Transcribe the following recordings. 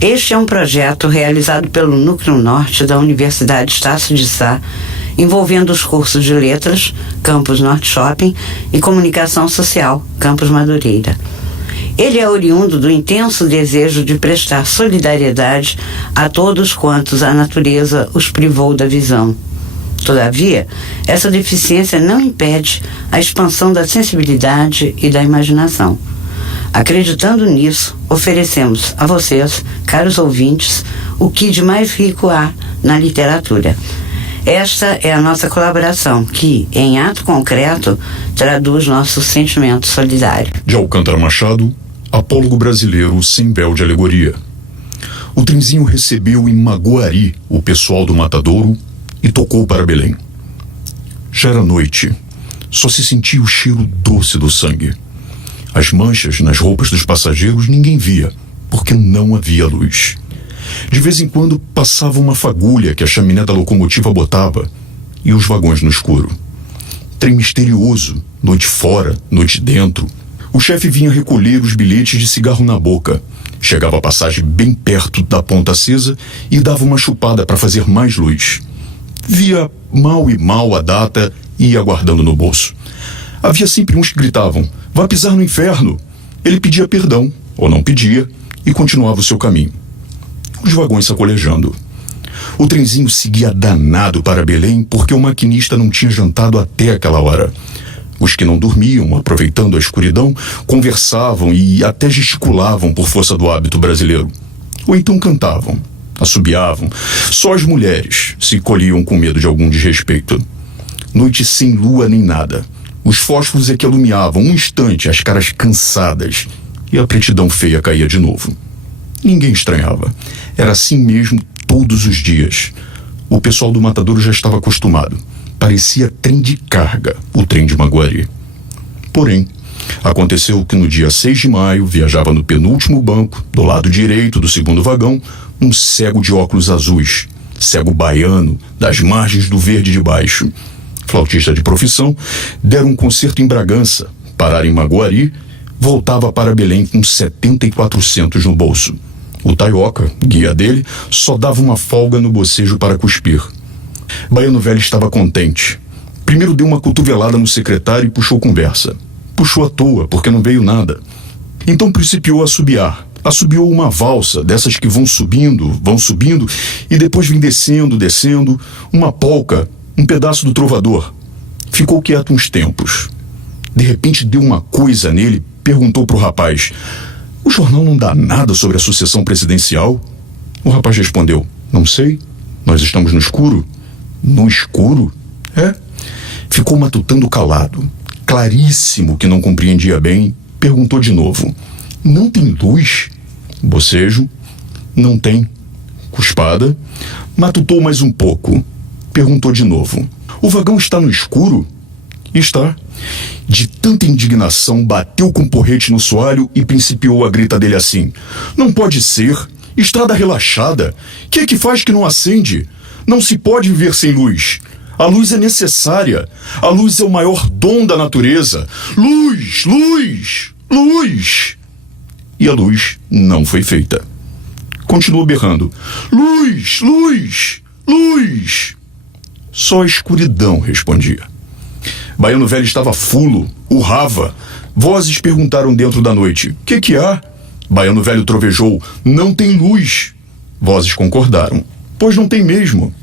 Este é um projeto realizado pelo Núcleo Norte da Universidade Estácio de Sá, envolvendo os cursos de Letras, Campus Norte Shopping, e Comunicação Social, Campus Madureira. Ele é oriundo do intenso desejo de prestar solidariedade a todos quantos a natureza os privou da visão. Todavia, essa deficiência não impede a expansão da sensibilidade e da imaginação. Acreditando nisso, oferecemos a vocês, caros ouvintes, o que de mais rico há na literatura. Esta é a nossa colaboração, que, em ato concreto, traduz nosso sentimento solidário. De Alcântara Machado, apólogo brasileiro sem véu de alegoria. O trenzinho recebeu em Maguari o pessoal do Matadouro e tocou para Belém. Já era noite, só se sentia o cheiro doce do sangue. As manchas nas roupas dos passageiros ninguém via, porque não havia luz. De vez em quando passava uma fagulha que a chaminé da locomotiva botava, e os vagões no escuro. Trem misterioso, noite fora, noite dentro. O chefe vinha recolher os bilhetes de cigarro na boca. Chegava a passagem bem perto da ponta acesa e dava uma chupada para fazer mais luz. Via mal e mal a data e ia guardando no bolso. Havia sempre uns que gritavam: "Vá pisar no inferno!" Ele pedia perdão, ou não pedia, e continuava o seu caminho. Os vagões sacolejando. O trenzinho seguia danado para Belém porque o maquinista não tinha jantado até aquela hora. Os que não dormiam, aproveitando a escuridão, conversavam e até gesticulavam por força do hábito brasileiro. Ou então cantavam, assobiavam. Só as mulheres se colhiam com medo de algum desrespeito. Noite sem lua nem nada. Os fósforos é que alumiavam um instante as caras cansadas e a pretidão feia caía de novo. Ninguém estranhava. Era assim mesmo todos os dias. O pessoal do Matadouro já estava acostumado. Parecia trem de carga, o trem de Maguari. Porém, aconteceu que no dia 6 de maio viajava no penúltimo banco, do lado direito do segundo vagão, um cego de óculos azuis, cego baiano, das margens do verde de baixo. Flautista de profissão, deram um concerto em Bragança, pararam em Maguari, voltava para Belém com 7.400 no bolso. O Taioca, guia dele, só dava uma folga no bocejo para cuspir. Baiano Velho estava contente. Primeiro deu uma cotovelada no secretário e puxou conversa. Puxou à toa, porque não veio nada. Então principiou a assobiar. Assobiou uma valsa, dessas que vão subindo, e depois vem descendo, uma polca, um pedaço do trovador. Ficou quieto uns tempos. De repente deu uma coisa nele, perguntou pro rapaz: "O jornal não dá nada sobre a sucessão presidencial?" O rapaz respondeu: "Não sei. Nós estamos no escuro." "No escuro?" "É." Ficou matutando calado. Claríssimo que não compreendia bem, perguntou de novo: "Não tem luz?" Bocejo: "Não tem." Cuspada. Matutou mais um pouco. Perguntou de novo: "O vagão está no escuro?" "Está." De tanta indignação, bateu com o porrete no soalho e principiou a grita dele assim: "Não pode ser! Estrada relaxada! Que é que faz que não acende? Não se pode viver sem luz! A luz é necessária! A luz é o maior dom da natureza! Luz! Luz! Luz!" E a luz não foi feita. Continuou berrando: "Luz! Luz! Luz!" Só a escuridão respondia. Baiano Velho estava fulo, urrava. Vozes perguntaram dentro da noite: Que há?" Baiano Velho trovejou: "Não tem luz." Vozes concordaram: "Pois não tem mesmo."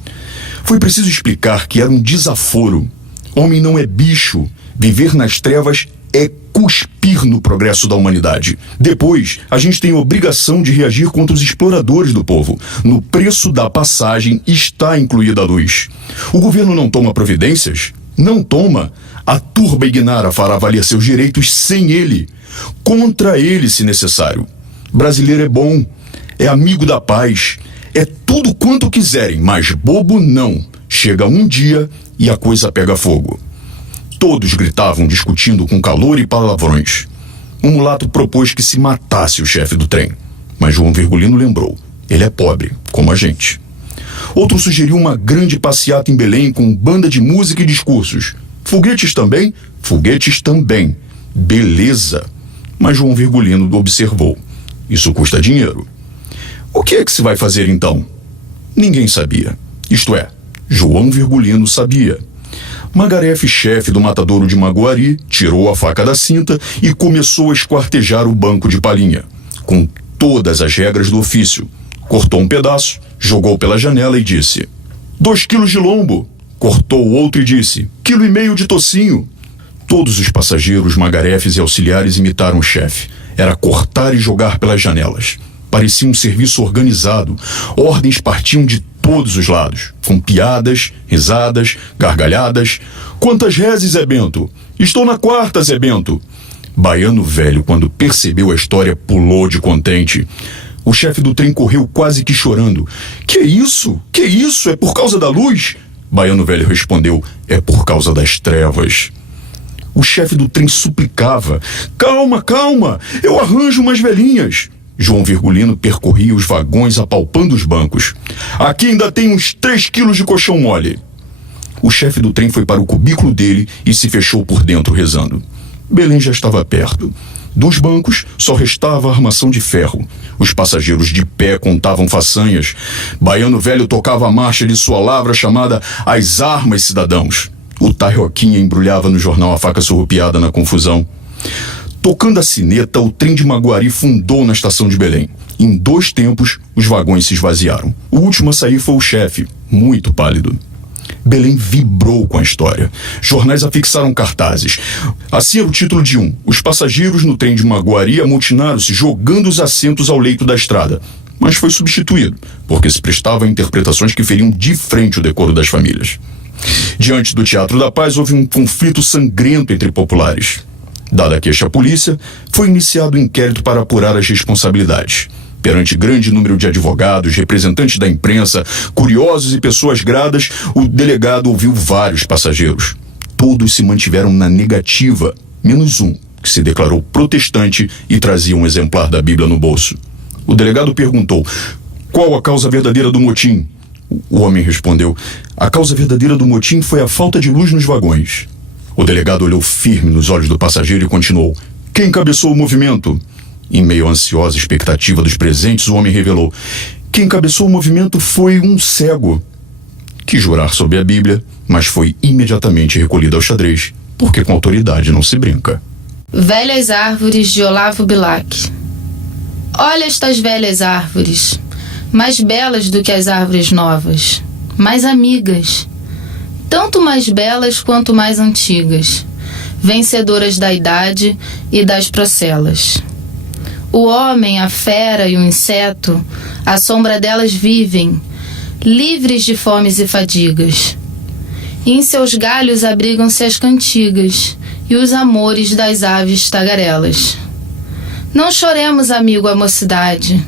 Foi preciso explicar que era um desaforo. Homem não é bicho. Viver nas trevas é cuspir no progresso da humanidade. Depois, a gente tem a obrigação de reagir contra os exploradores do povo. No preço da passagem está incluída a luz. O governo não toma providências? Não toma. A turba ignara fará valer seus direitos sem ele. Contra ele, se necessário. Brasileiro é bom. É amigo da paz. É tudo quanto quiserem, mas bobo não. Chega um dia e a coisa pega fogo. Todos gritavam, discutindo com calor e palavrões. Um mulato propôs que se matasse o chefe do trem. Mas João Virgulino lembrou: ele é pobre, como a gente. Outro sugeriu uma grande passeata em Belém com banda de música e discursos. Foguetes também? Foguetes também. Beleza. Mas João Virgulino observou: isso custa dinheiro. O que é que se vai fazer então? Ninguém sabia. Isto é, João Virgulino sabia. Magarefe, chefe do matadouro de Maguari, tirou a faca da cinta e começou a esquartejar o banco de palhinha, com todas as regras do ofício. Cortou um pedaço, jogou pela janela e disse: 2 quilos de lombo. Cortou outro e disse: 1,5 quilo de tocinho. Todos os passageiros, magarefes e auxiliares imitaram o chefe. Era cortar e jogar pelas janelas. Parecia um serviço organizado. Ordens partiam de todos os lados, com piadas, risadas, gargalhadas. Quantas rezes, Zé Bento? Estou na 4ª, Zé Bento. Baiano Velho, quando percebeu a história, pulou de contente. O chefe do trem correu quase que chorando. Que isso? Que isso? É por causa da luz? Baiano Velho respondeu: é por causa das trevas. O chefe do trem suplicava: calma, calma, eu arranjo umas velhinhas. João Virgulino percorria os vagões apalpando os bancos. Aqui ainda tem uns 3 quilos de colchão mole. O chefe do trem foi para o cubículo dele e se fechou por dentro rezando. Belém já estava perto. Dos bancos só restava a armação de ferro. Os passageiros de pé contavam façanhas. Baiano Velho tocava a marcha de sua lavra chamada As Armas, Cidadãos. O Tarroquinha embrulhava no jornal a faca surrupiada na confusão. Tocando a sineta, o trem de Maguari fundou na estação de Belém. Em 2 tempos, os vagões se esvaziaram. O último a sair foi o chefe, muito pálido. Belém vibrou com a história. Jornais afixaram cartazes. Assim era o título de um: os passageiros no trem de Maguari amotinaram-se jogando os assentos ao leito da estrada. Mas foi substituído, porque se prestava a interpretações que feriam de frente o decoro das famílias. Diante do Teatro da Paz, houve um conflito sangrento entre populares. Dada a queixa à polícia, foi iniciado um inquérito para apurar as responsabilidades. Perante grande número de advogados, representantes da imprensa, curiosos e pessoas gradas, o delegado ouviu vários passageiros. Todos se mantiveram na negativa, menos um, que se declarou protestante e trazia um exemplar da Bíblia no bolso. O delegado perguntou: qual a causa verdadeira do motim? O homem respondeu: a causa verdadeira do motim foi a falta de luz nos vagões. O delegado olhou firme nos olhos do passageiro e continuou: quem encabeçou o movimento? Em meio à ansiosa expectativa dos presentes, o homem revelou: quem encabeçou o movimento foi um cego. Quis jurar sob a Bíblia, mas foi imediatamente recolhido ao xadrez, porque com autoridade não se brinca. Velhas Árvores, de Olavo Bilac. Olha estas velhas árvores, mais belas do que as árvores novas, mais amigas, tanto mais belas quanto mais antigas, vencedoras da idade e das procelas. O homem, a fera e o inseto, à sombra delas vivem, livres de fomes e fadigas. E em seus galhos abrigam-se as cantigas e os amores das aves tagarelas. Não choremos, amigo, a mocidade.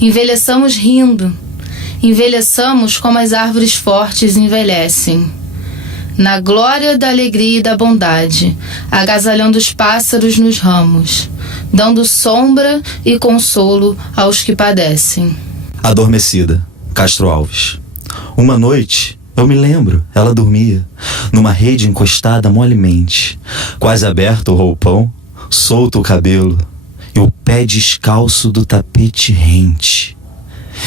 Envelheçamos rindo. Envelheçamos como as árvores fortes envelhecem. Na glória da alegria e da bondade, agasalhando os pássaros nos ramos, dando sombra e consolo aos que padecem. Adormecida, Castro Alves. Uma noite, eu me lembro, ela dormia, numa rede encostada molemente, quase aberto o roupão, solto o cabelo, e o pé descalço do tapete rente.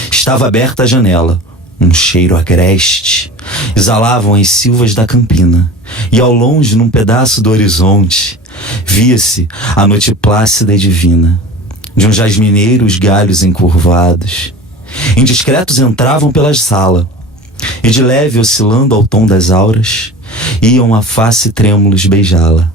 Estava aberta a janela, um cheiro agreste. Exalavam as silvas da campina, e ao longe, num pedaço do horizonte, via-se a noite plácida e divina. De um jasmineiro os galhos encurvados, indiscretos entravam pela sala, e de leve oscilando ao tom das auras, iam a face trêmulos beijá-la.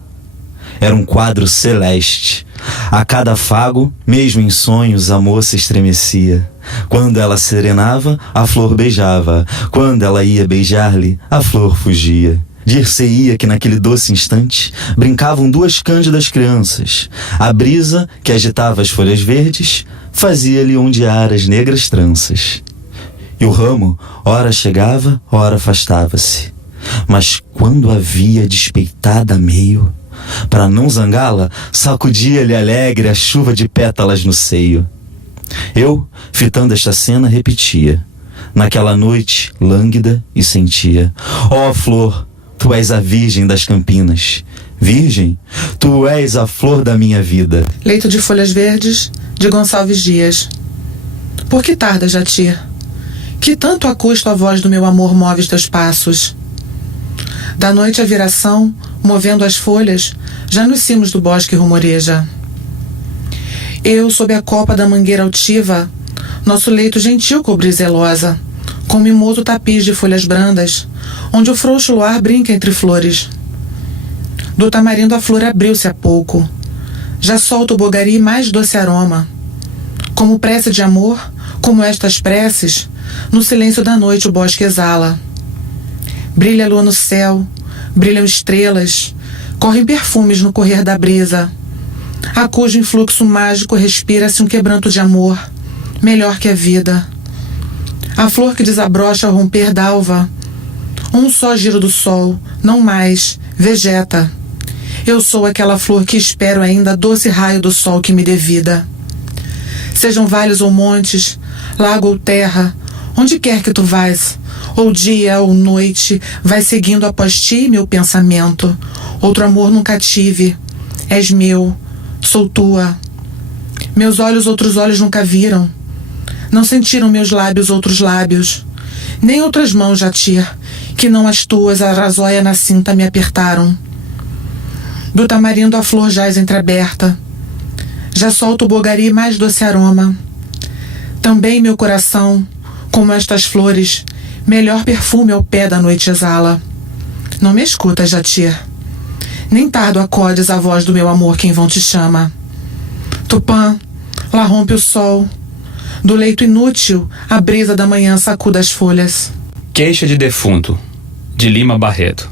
Era um quadro celeste. A cada afago, mesmo em sonhos, a moça estremecia. Quando ela serenava, a flor beijava. Quando ela ia beijar-lhe, a flor fugia. Dir-se-ia que naquele doce instante brincavam 2 cândidas crianças. A brisa, que agitava as folhas verdes, fazia-lhe ondear as negras tranças. E o ramo, ora chegava, ora afastava-se. Mas quando a via despeitada a meio, para não zangá-la, sacudia-lhe alegre a chuva de pétalas no seio. Eu, fitando esta cena, repetia, naquela noite lânguida, e sentia: ó flor, tu és a virgem das campinas. Virgem, tu és a flor da minha vida. Leito de Folhas Verdes, de Gonçalves Dias. Por que tarda, Jati? Que tanto a custo a voz do meu amor move os teus passos? Da noite a viração, movendo as folhas, já nos cimos do bosque rumoreja. Eu, sob a copa da mangueira altiva, nosso leito gentil cobri zelosa, com mimoso tapiz de folhas brandas, onde o frouxo luar brinca entre flores. Do tamarindo a flor abriu-se há pouco, já solta o bogari mais doce aroma. Como prece de amor, como estas preces, no silêncio da noite o bosque exala. Brilha a lua no céu, brilham estrelas, correm perfumes no correr da brisa, a cujo influxo mágico respira-se um quebranto de amor, melhor que a vida. A flor que desabrocha ao romper d'alva, um só giro do sol, não mais, vegeta. Eu sou aquela flor que espero ainda doce raio do sol que me dê vida. Sejam vales ou montes, lago ou terra, onde quer que tu vais, ou dia ou noite, vai seguindo após ti meu pensamento. Outro amor nunca tive, és meu, sou tua. Meus olhos outros olhos nunca viram, não sentiram meus lábios outros lábios, nem outras mãos, Jati, que não as tuas, a razóia na cinta me apertaram. Do tamarindo a flor jaz entreaberta, já solta o bogari mais doce aroma. Também meu coração, como estas flores, melhor perfume ao pé da noite exala. Não me escutas, Jati, nem tardo acordes a voz do meu amor que em vão te chama. Tupã, lá rompe o sol, do leito inútil a brisa da manhã sacuda as folhas. Queixa de defunto, de Lima Barreto.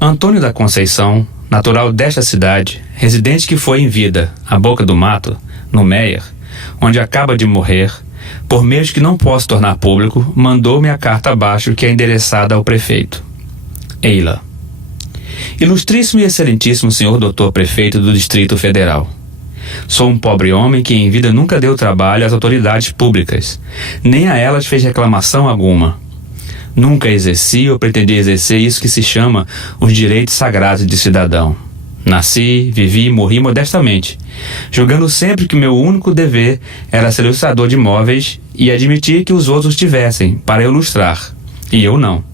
Antônio da Conceição, natural desta cidade, residente que foi em vida à boca do mato, no Meier, onde acaba de morrer, por meios que não posso tornar público, mandou-me a carta abaixo que é endereçada ao prefeito. Eila. Ilustríssimo e excelentíssimo senhor doutor prefeito do Distrito Federal. Sou um pobre homem que em vida nunca deu trabalho às autoridades públicas, nem a elas fez reclamação alguma. Nunca exerci ou pretendi exercer isso que se chama os direitos sagrados de cidadão. Nasci, vivi e morri modestamente, julgando sempre que meu único dever era ser ilustrador de móveis e admitir que os outros tivessem, para ilustrar, e eu não.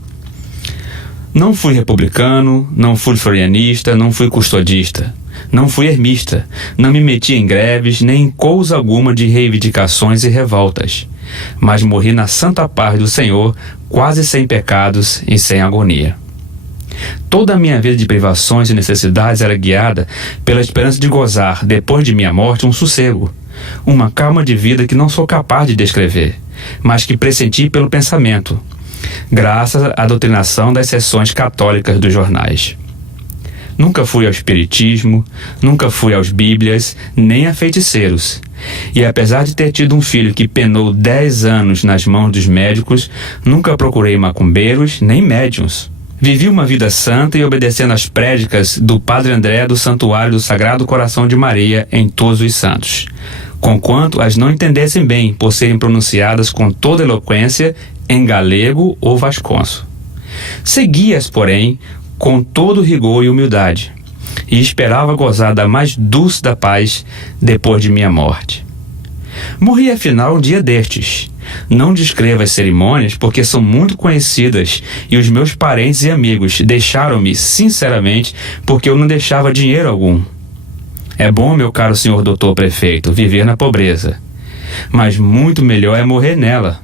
Não fui republicano, não fui florianista, não fui custodista, não fui ermista, não me meti em greves nem em coisa alguma de reivindicações e revoltas, mas morri na santa paz do Senhor, quase sem pecados e sem agonia. Toda a minha vida de privações e necessidades era guiada pela esperança de gozar, depois de minha morte, um sossego, uma calma de vida que não sou capaz de descrever, mas que pressenti pelo pensamento, graças à doutrinação das seções católicas dos jornais. Nunca fui ao espiritismo, nunca fui aos bíblias, nem a feiticeiros. E apesar de ter tido um filho que penou 10 anos nas mãos dos médicos, nunca procurei macumbeiros nem médiuns. Vivi uma vida santa e obedecendo às prédicas do Padre André do Santuário do Sagrado Coração de Maria em Todos os Santos, conquanto as não entendessem bem por serem pronunciadas com toda eloquência em galego ou vasconço. Segui-as, porém, com todo rigor e humildade, e esperava gozar da mais dulce da paz depois de minha morte. Morri afinal um dia destes. Não descrevo as cerimônias porque são muito conhecidas e os meus parentes e amigos deixaram-me sinceramente porque eu não deixava dinheiro algum. É bom, meu caro senhor doutor prefeito, viver na pobreza, mas muito melhor é morrer nela.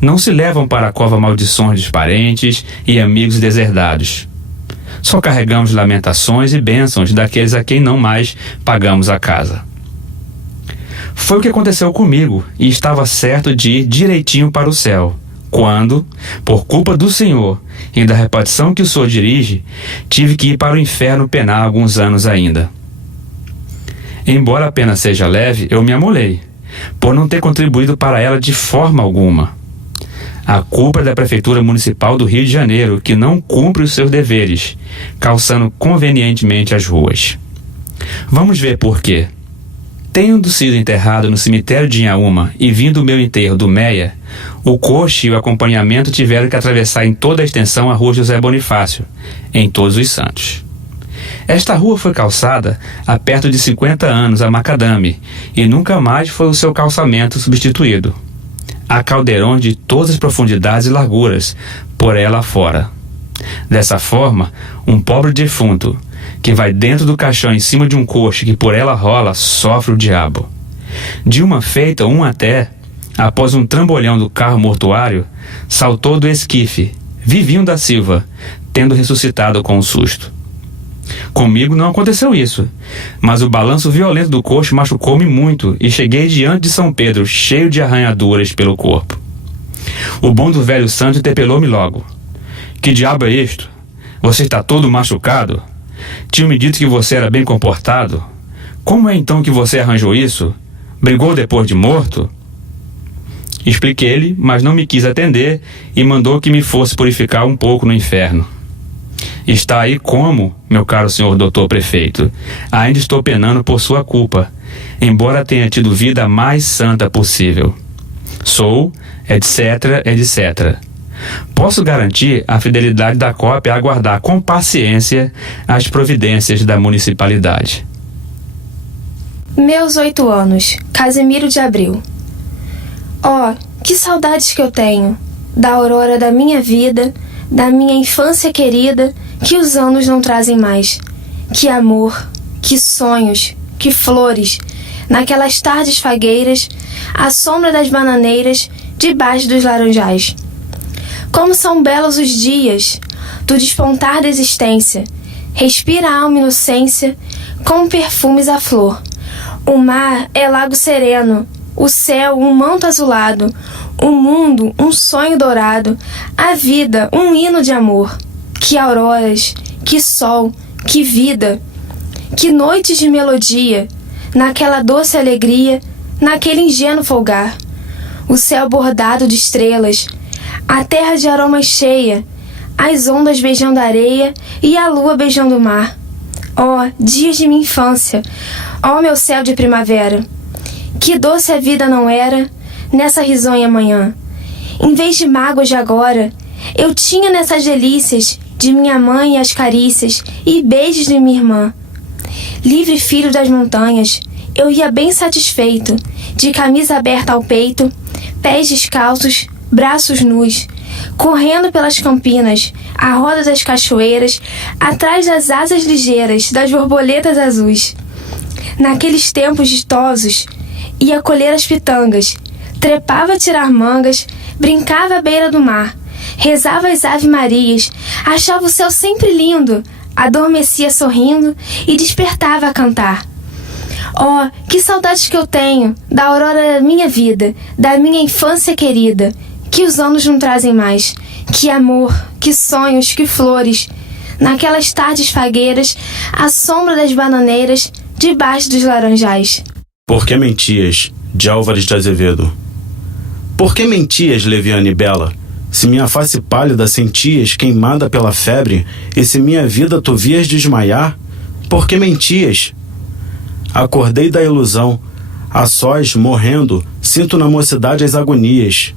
Não se levam para a cova maldições dos parentes e amigos deserdados. Só carregamos lamentações e bênçãos daqueles a quem não mais pagamos a casa. Foi o que aconteceu comigo e estava certo de ir direitinho para o céu, quando, por culpa do Senhor e da repartição que o Senhor dirige, tive que ir para o inferno penar alguns anos ainda. Embora a pena seja leve, eu me amolei, por não ter contribuído para ela de forma alguma. A culpa é da Prefeitura Municipal do Rio de Janeiro, que não cumpre os seus deveres, calçando convenientemente as ruas. Vamos ver por quê. Tendo sido enterrado no cemitério de Inhaúma e vindo o meu enterro do Meia, o coche e o acompanhamento tiveram que atravessar em toda a extensão a rua José Bonifácio, em Todos os Santos. Esta rua foi calçada há perto de 50 anos a macadame e nunca mais foi o seu calçamento substituído. Há caldeirões de todas as profundidades e larguras por ela fora. Dessa forma, um pobre defunto que vai dentro do caixão em cima de um coche que por ela rola sofre o diabo. De uma feita, um até, após um trambolhão do carro mortuário, saltou do esquife, Vivinho da Silva, tendo ressuscitado com um susto. Comigo não aconteceu isso, mas o balanço violento do coche machucou-me muito e cheguei diante de São Pedro cheio de arranhaduras pelo corpo. O bom do velho santo interpelou-me logo. Que diabo é isto? Você está todo machucado? Tinham me dito que você era bem comportado. Como é então que você arranjou isso? Brigou depois de morto? Expliquei-lhe, mas não me quis atender e mandou que me fosse purificar um pouco no inferno. Está aí como, meu caro senhor doutor prefeito, ainda estou penando por sua culpa, embora tenha tido vida mais santa possível. Sou, etc, etc. Posso garantir a fidelidade da cópia a aguardar com paciência as providências da municipalidade. Meus 8 anos, Casimiro de Abril. Oh, que saudades que eu tenho da aurora da minha vida, da minha infância querida, que os anos não trazem mais. Que amor, que sonhos, que flores, naquelas tardes fagueiras, à sombra das bananeiras, debaixo dos laranjais. Como são belos os dias do despontar da existência, respira a alma inocência, com perfumes à flor. O mar é lago sereno, o céu um manto azulado, o mundo um sonho dourado, a vida um hino de amor. Que auroras, que sol, que vida, que noites de melodia, naquela doce alegria, naquele ingênuo folgar. O céu bordado de estrelas, a terra de aromas cheia, as ondas beijando a areia e a lua beijando o mar. Oh, dias de minha infância, oh meu céu de primavera, que doce a vida não era nessa risonha manhã. Em vez de mágoas de agora, eu tinha nessas delícias de minha mãe as carícias e beijos de minha irmã. Livre filho das montanhas, eu ia bem satisfeito, de camisa aberta ao peito, pés descalços, braços nus, correndo pelas campinas, à roda das cachoeiras, atrás das asas ligeiras das borboletas azuis. Naqueles tempos distosos, ia colher as pitangas, trepava a tirar mangas, brincava à beira do mar, rezava as ave-marias, achava o céu sempre lindo, adormecia sorrindo e despertava a cantar. Oh, que saudades que eu tenho da aurora da minha vida, da minha infância querida, que os anos não trazem mais. Que amor, que sonhos, que flores, naquelas tardes fagueiras, à sombra das bananeiras, debaixo dos laranjais. Por que mentias, de Álvares de Azevedo? Por que mentias, Leviane Bela? Se minha face pálida sentias queimada pela febre, e se minha vida tu vias desmaiar, por que mentias? Acordei da ilusão, a sós, morrendo, sinto na mocidade as agonias.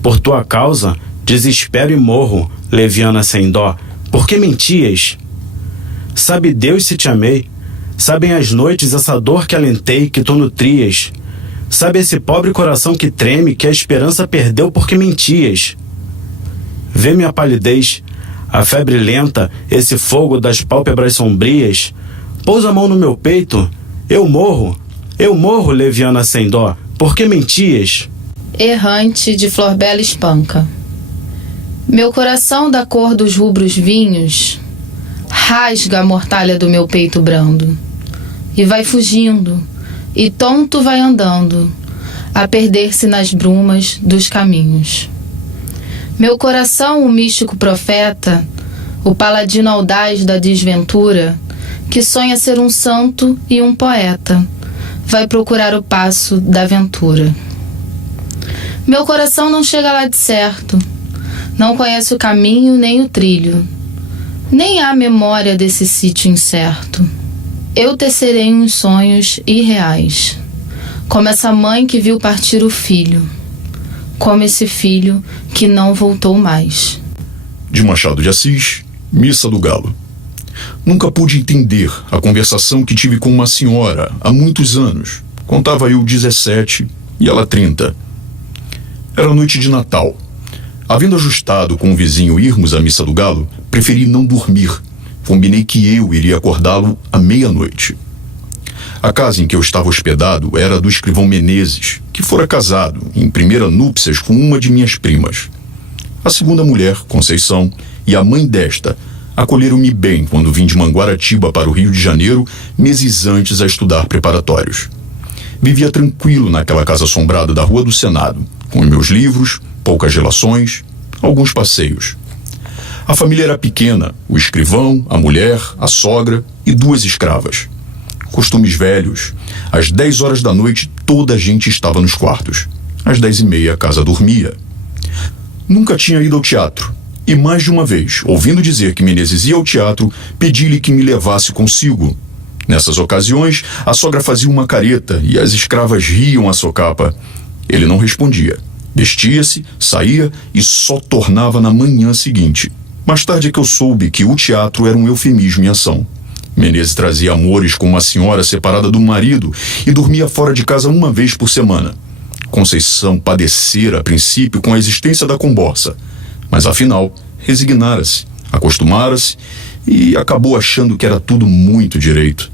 Por tua causa, desespero e morro, leviana sem dó, por que mentias? Sabe Deus se te amei, sabem as noites essa dor que alentei, que tu nutrias. Sabe esse pobre coração que treme, que a esperança perdeu porque mentias. Vê minha palidez, a febre lenta, esse fogo das pálpebras sombrias. Pousa a mão no meu peito, eu morro, leviana sem dó, por que mentias? Errante, de Florbela Espanca. Meu coração da cor dos rubros vinhos rasga a mortalha do meu peito brando e vai fugindo, e tonto vai andando, a perder-se nas brumas dos caminhos. Meu coração, o místico profeta, o paladino audaz da desventura, que sonha ser um santo e um poeta, vai procurar o passo da aventura. Meu coração não chega lá de certo, não conhece o caminho nem o trilho, nem há memória desse sítio incerto. Eu tecerei uns sonhos irreais, como essa mãe que viu partir o filho, como esse filho que não voltou mais. De Machado de Assis, Missa do Galo. Nunca pude entender a conversação que tive com uma senhora há muitos anos. Contava eu 17 e ela 30. Era noite de Natal. Havendo ajustado com o vizinho irmos à missa do galo, preferi não dormir. Combinei que eu iria acordá-lo à meia-noite. A casa em que eu estava hospedado era do escrivão Menezes, que fora casado, em primeira núpcias, com uma de minhas primas. A segunda mulher, Conceição, e a mãe desta acolheram-me bem quando vim de Manguaratiba para o Rio de Janeiro, meses antes a estudar preparatórios. Vivia tranquilo naquela casa assombrada da Rua do Senado, com os meus livros, poucas relações, alguns passeios. A família era pequena, o escrivão, a mulher, a sogra e 2 escravas. Costumes velhos. Às 10 horas da noite, toda a gente estava nos quartos. Às 10h30, a casa dormia. Nunca tinha ido ao teatro. E mais de uma vez, ouvindo dizer que Menezes ia ao teatro, pedi-lhe que me levasse consigo. Nessas ocasiões, a sogra fazia uma careta e as escravas riam à socapa. Ele não respondia. Vestia-se, saía e só tornava na manhã seguinte. Mais tarde é que eu soube que o teatro era um eufemismo em ação. Menezes trazia amores com uma senhora separada do marido e dormia fora de casa uma vez por semana. Conceição padecera a princípio com a existência da comborça, mas afinal resignara-se, acostumara-se e acabou achando que era tudo muito direito.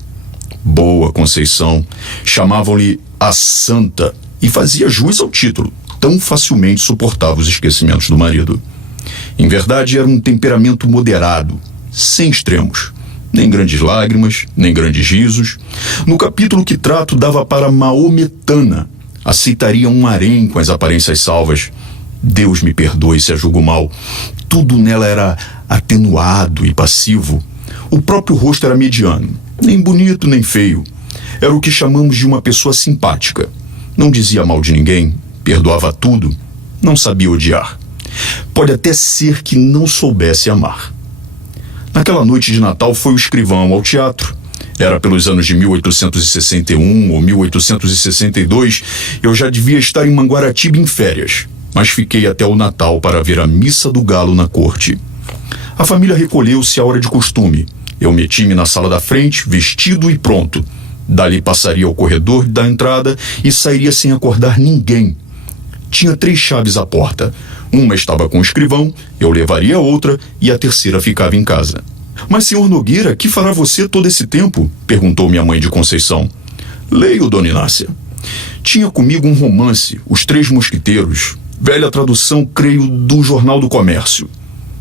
Boa Conceição, chamavam-lhe a Santa e fazia jus ao título, tão facilmente suportava os esquecimentos do marido. Em verdade, era um temperamento moderado, sem extremos. Nem grandes lágrimas, nem grandes risos. No capítulo que trato, dava para maometana. Aceitaria um harém com as aparências salvas. Deus me perdoe se a julgo mal. Tudo nela era atenuado e passivo. O próprio rosto era mediano, nem bonito nem feio. Era o que chamamos de uma pessoa simpática. Não dizia mal de ninguém, perdoava tudo, não sabia odiar. Pode até ser que não soubesse amar. Naquela noite de Natal foi o escrivão ao teatro. Era pelos anos de 1861 ou 1862. Eu já devia estar em Manguaratiba em férias, mas fiquei até o Natal para ver a missa do galo na corte. A família recolheu-se à hora de costume. Eu meti-me na sala da frente, vestido e pronto. Dali passaria ao corredor da entrada e sairia sem acordar ninguém. Tinha 3 chaves à porta. Uma estava com o escrivão, eu levaria a outra e a terceira ficava em casa. Mas, senhor Nogueira, que fará você todo esse tempo? Perguntou minha mãe de Conceição. Leio, dona Inácia. Tinha comigo um romance, Os 3 Mosquiteiros, velha tradução, creio, do Jornal do Comércio.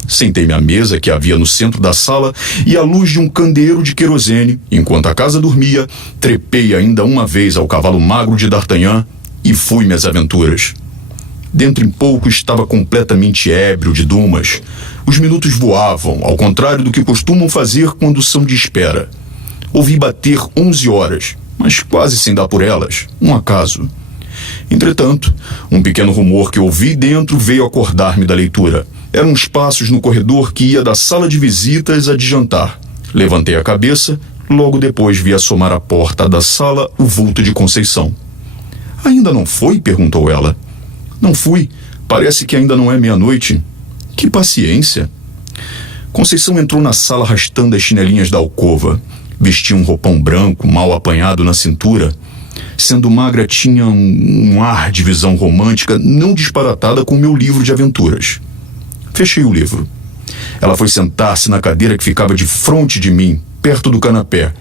Sentei-me à mesa que havia no centro da sala e, à luz de um candeeiro de querosene, enquanto a casa dormia, trepei ainda uma vez ao cavalo magro de D'Artagnan e fui-me às aventuras. Dentro em pouco estava completamente ébrio de Dumas. Os minutos voavam, ao contrário do que costumam fazer quando são de espera. Ouvi bater 11 horas, mas quase sem dar por elas, um acaso. Entretanto, um pequeno rumor que ouvi dentro veio acordar-me da leitura. Eram uns passos no corredor que ia da sala de visitas à de jantar. Levantei a cabeça, logo depois vi assomar à porta da sala o vulto de Conceição. Ainda não foi? Perguntou ela. Não fui. Parece que ainda não é meia-noite. Que paciência. Conceição entrou na sala arrastando as chinelinhas da alcova. Vestia um roupão branco, mal apanhado na cintura. Sendo magra, tinha um ar de visão romântica não disparatada com o meu livro de aventuras. Fechei o livro. Ela foi sentar-se na cadeira que ficava de frente de mim, perto do canapé.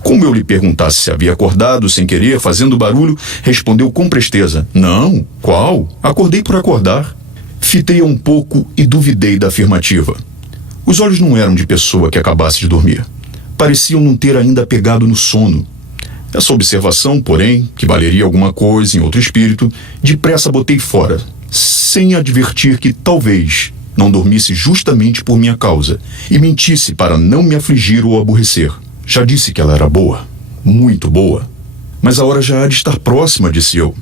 Como eu lhe perguntasse se havia acordado sem querer, fazendo barulho, respondeu com presteza. Não, qual? Acordei por acordar. Fitei-a um pouco e duvidei da afirmativa. Os olhos não eram de pessoa que acabasse de dormir. Pareciam não ter ainda pegado no sono. Essa observação, porém, que valeria alguma coisa em outro espírito, depressa botei fora, sem advertir que talvez não dormisse justamente por minha causa e mentisse para não me afligir ou aborrecer. Já disse que ela era boa, muito boa. Mas a hora já há de estar próxima, disse eu.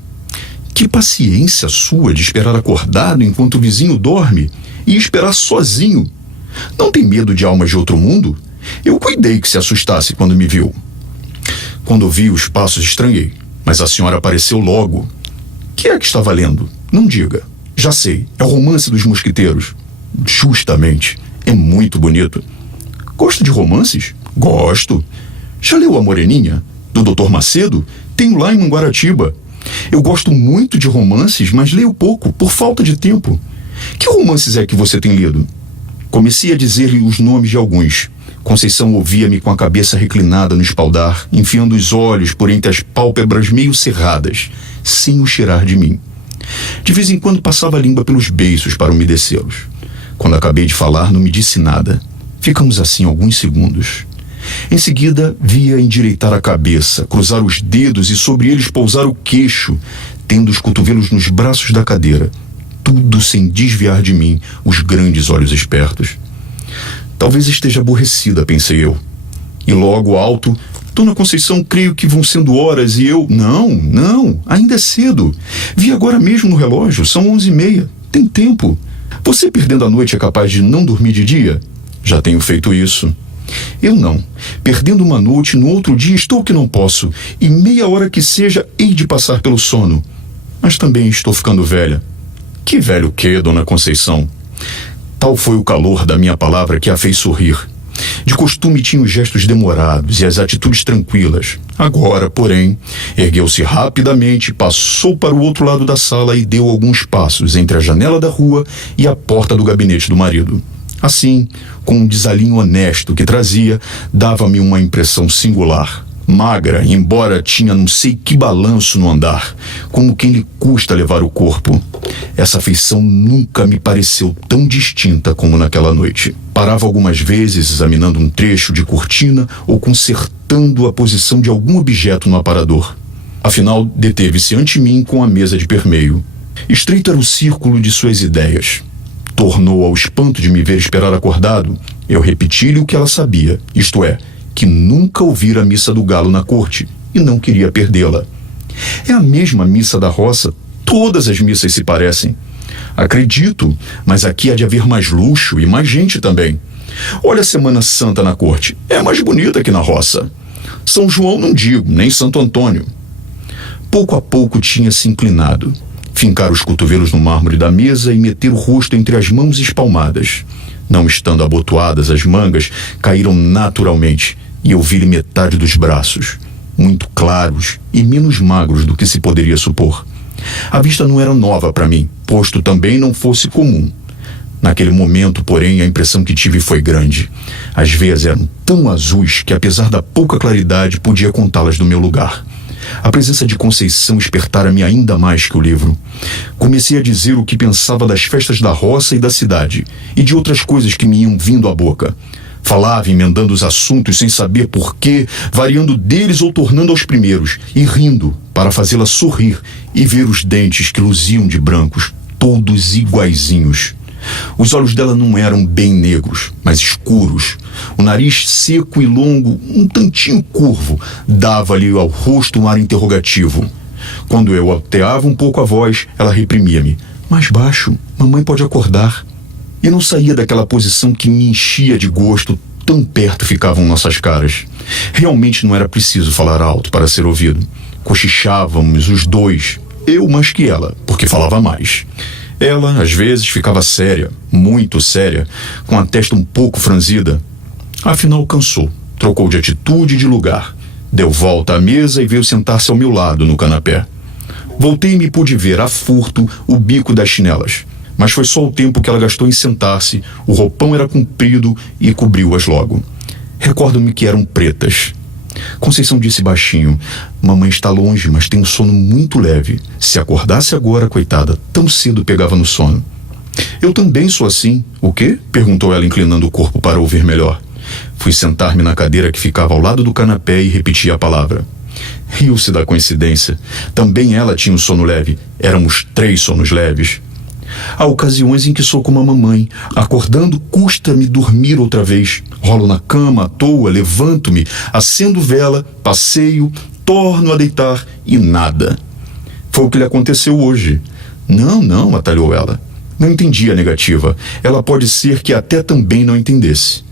Que paciência sua de esperar acordado enquanto o vizinho dorme e esperar sozinho. Não tem medo de almas de outro mundo? Eu cuidei que se assustasse quando me viu. Quando vi os passos, estranhei, mas a senhora apareceu logo. Que é que estava lendo? Não diga. Já sei, é o romance dos mosquiteiros. Justamente, é muito bonito. Gosta de romances? Gosto. Já leu A Moreninha, do Dr. Macedo? Tenho lá em Manguaratiba. Eu gosto muito de romances, mas leio pouco, por falta de tempo. Que romances é que você tem lido? Comecei a dizer-lhe os nomes de alguns. Conceição ouvia-me com a cabeça reclinada no espaldar, enfiando os olhos por entre as pálpebras meio cerradas, sem o cheirar de mim. De vez em quando passava a língua pelos beiços para umedecê-los. Quando acabei de falar, não me disse nada. Ficamos assim alguns segundos. Em seguida, via endireitar a cabeça, cruzar os dedos e sobre eles pousar o queixo, tendo os cotovelos nos braços da cadeira, tudo sem desviar de mim os grandes olhos espertos. Talvez esteja aborrecida, pensei eu. E logo alto, Dona Conceição, creio que vão sendo horas e eu... Não, ainda é cedo. Vi agora mesmo no relógio, são 11h30. Tem tempo. Você perdendo a noite é capaz de não dormir de dia? Já tenho feito isso. Eu não. Perdendo uma noite, no outro dia estou que não posso. E meia hora que seja, hei de passar pelo sono. Mas também estou ficando velha. Que velho quê, Dona Conceição? Tal foi o calor da minha palavra que a fez sorrir. De costume tinha os gestos demorados e as atitudes tranquilas. Agora, porém, ergueu-se rapidamente, passou para o outro lado da sala e deu alguns passos entre a janela da rua e a porta do gabinete do marido. Assim, com um desalinho honesto que trazia, dava-me uma impressão singular. Magra, embora tinha não sei que balanço no andar, como quem lhe custa levar o corpo. Essa feição nunca me pareceu tão distinta como naquela noite. Parava algumas vezes examinando um trecho de cortina ou consertando a posição de algum objeto no aparador. Afinal, deteve-se ante mim com a mesa de permeio. Estreito era o círculo de suas ideias. Tornou ao espanto de me ver esperar acordado. Eu repeti-lhe o que ela sabia, isto é, que nunca ouvira a missa do galo na corte e não queria perdê-la. É a mesma missa da roça, todas as missas se parecem. Acredito, mas aqui há de haver mais luxo e mais gente também. Olha a Semana Santa na corte, é mais bonita que na roça. São João não digo, nem Santo Antônio. Pouco a pouco tinha se inclinado, fincar os cotovelos no mármore da mesa e meter o rosto entre as mãos espalmadas. Não estando abotoadas as mangas, caíram naturalmente e eu vi-lhe metade dos braços, muito claros e menos magros do que se poderia supor. A vista não era nova para mim, posto também não fosse comum. Naquele momento, porém, a impressão que tive foi grande. As veias eram tão azuis que, apesar da pouca claridade, podia contá-las do meu lugar. A presença de Conceição espertara-me ainda mais que o livro. Comecei a dizer o que pensava das festas da roça e da cidade, e de outras coisas que me iam vindo à boca. Falava emendando os assuntos sem saber porquê, variando deles ou tornando aos primeiros, e rindo para fazê-la sorrir e ver os dentes que luziam de brancos, todos iguaizinhos. Os olhos dela não eram bem negros, mas escuros. O nariz seco e longo, um tantinho curvo, dava-lhe ao rosto um ar interrogativo. Quando eu alteava um pouco a voz, ela reprimia-me. Mais baixo, mamãe pode acordar. E não saía daquela posição que me enchia de gosto, tão perto ficavam nossas caras. Realmente não era preciso falar alto para ser ouvido. Cochichávamos os dois, eu mais que ela, porque falava mais. Ela, às vezes, ficava séria, muito séria, com a testa um pouco franzida. Afinal, cansou, trocou de atitude e de lugar. Deu volta à mesa e veio sentar-se ao meu lado no canapé. Voltei-me e pude ver, a furto, o bico das chinelas. Mas foi só o tempo que ela gastou em sentar-se, o roupão era comprido e cobriu-as logo. Recordo-me que eram pretas. Conceição disse baixinho, mamãe está longe, mas tem um sono muito leve. Se acordasse agora, coitada, tão cedo pegava no sono. Eu também sou assim. O quê? Perguntou ela, inclinando o corpo para ouvir melhor. Fui sentar-me na cadeira que ficava ao lado do canapé e repeti a palavra. Riu-se da coincidência. Também ela tinha um sono leve. Éramos 3 sonos leves. Há ocasiões em que sou como a mamãe. Acordando, custa-me dormir outra vez. Rolo na cama, à toa, levanto-me, acendo vela, passeio, torno a deitar e nada. Foi o que lhe aconteceu hoje. Não, atalhou ela. Não entendi a negativa. Ela pode ser que até também não entendesse.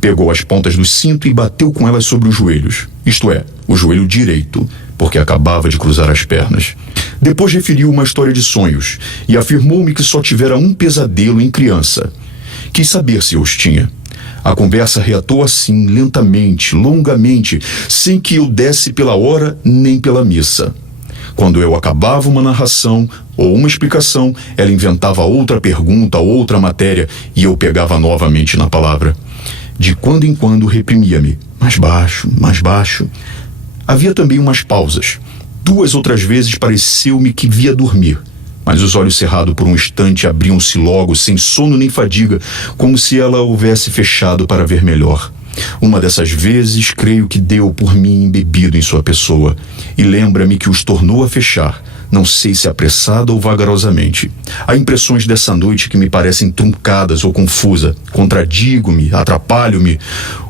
Pegou as pontas do cinto e bateu com elas sobre os joelhos. Isto é, o joelho direito, porque acabava de cruzar as pernas. Depois referiu uma história de sonhos e afirmou-me que só tivera um pesadelo em criança. Quis saber se eu os tinha. A conversa reatou assim, lentamente, longamente, sem que eu desse pela hora nem pela missa. Quando eu acabava uma narração ou uma explicação, ela inventava outra pergunta, outra matéria, e eu pegava novamente na palavra. De quando em quando reprimia-me, mais baixo, mais baixo. Havia também umas pausas. 2 outras vezes pareceu-me que via dormir, mas os olhos cerrados por um instante abriam-se logo, sem sono nem fadiga, como se ela houvesse fechado para ver melhor. Uma dessas vezes, creio que deu por mim embebido em sua pessoa, e lembra-me que os tornou a fechar, não sei se apressada ou vagarosamente. Há impressões dessa noite que me parecem truncadas ou confusas. Contradigo-me, atrapalho-me.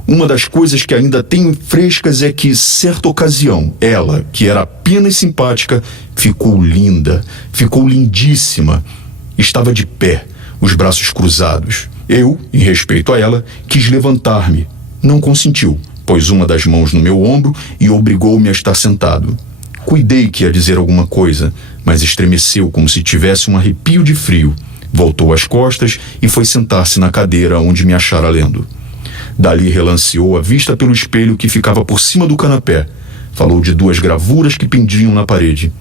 Uma das coisas que ainda tenho frescas é que, certa ocasião, ela, que era apenas simpática, ficou linda, ficou lindíssima. Estava de pé, os braços cruzados. Eu, em respeito a ela, quis levantar-me. Não consentiu, pôs uma das mãos no meu ombro e obrigou-me a estar sentado. Cuidei que ia dizer alguma coisa, mas estremeceu como se tivesse um arrepio de frio. Voltou as costas e foi sentar-se na cadeira onde me achara lendo. Dali relanceou a vista pelo espelho que ficava por cima do canapé. Falou de 2 gravuras que pendiam na parede.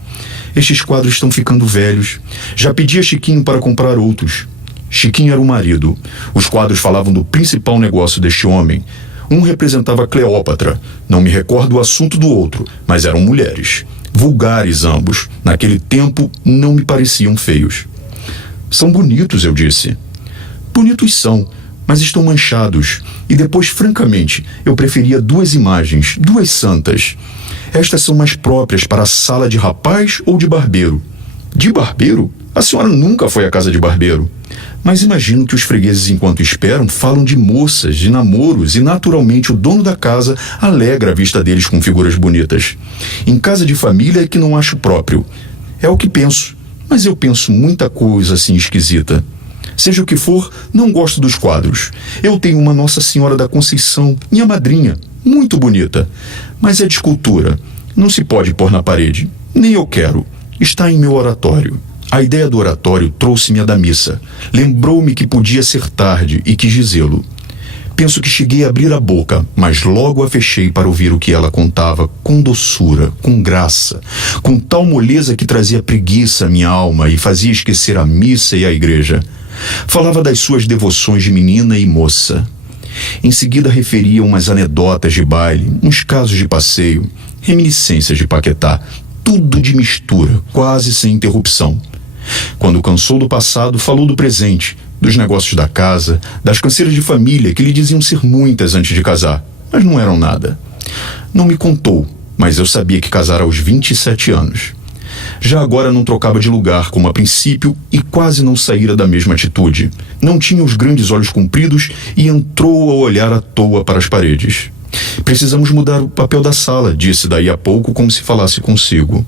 Estes quadros estão ficando velhos. Já pedi a Chiquinho para comprar outros. Chiquinho era o marido. Os quadros falavam do principal negócio deste homem. Um representava Cleópatra. Não me recordo o assunto do outro, mas eram mulheres. Vulgares ambos. Naquele tempo não me pareciam feios. São bonitos, eu disse. Bonitos são, mas estão manchados. E depois, francamente, eu preferia 2 imagens, 2 santas. Estas são mais próprias para a sala de rapaz ou de barbeiro. De barbeiro? A senhora nunca foi à casa de barbeiro. Mas imagino que os fregueses, enquanto esperam, falam de moças, de namoros, e naturalmente o dono da casa alegra a vista deles com figuras bonitas. Em casa de família é que não acho próprio. É o que penso, mas eu penso muita coisa assim esquisita. Seja o que for, não gosto dos quadros. Eu tenho uma Nossa Senhora da Conceição, minha madrinha, muito bonita. Mas é de escultura. Não se pode pôr na parede. Nem eu quero. Está em meu oratório. A ideia do oratório trouxe-me a da missa. Lembrou-me que podia ser tarde e quis dizê-lo. Penso que cheguei a abrir a boca, mas logo a fechei para ouvir o que ela contava, com doçura, com graça, com tal moleza que trazia preguiça à minha alma e fazia esquecer a missa e a igreja. Falava das suas devoções de menina e moça. Em seguida referia umas anedotas de baile, uns casos de passeio, reminiscências de Paquetá, tudo de mistura, quase sem interrupção. Quando cansou do passado, falou do presente, dos negócios da casa, das canseiras de família que lhe diziam ser muitas antes de casar, mas não eram nada. Não me contou, mas eu sabia que casara aos 27 anos. Já agora não trocava de lugar, como a princípio, e quase não saíra da mesma atitude. Não tinha os grandes olhos compridos e entrou a olhar à toa para as paredes. Precisamos mudar o papel da sala, disse daí a pouco, como se falasse consigo.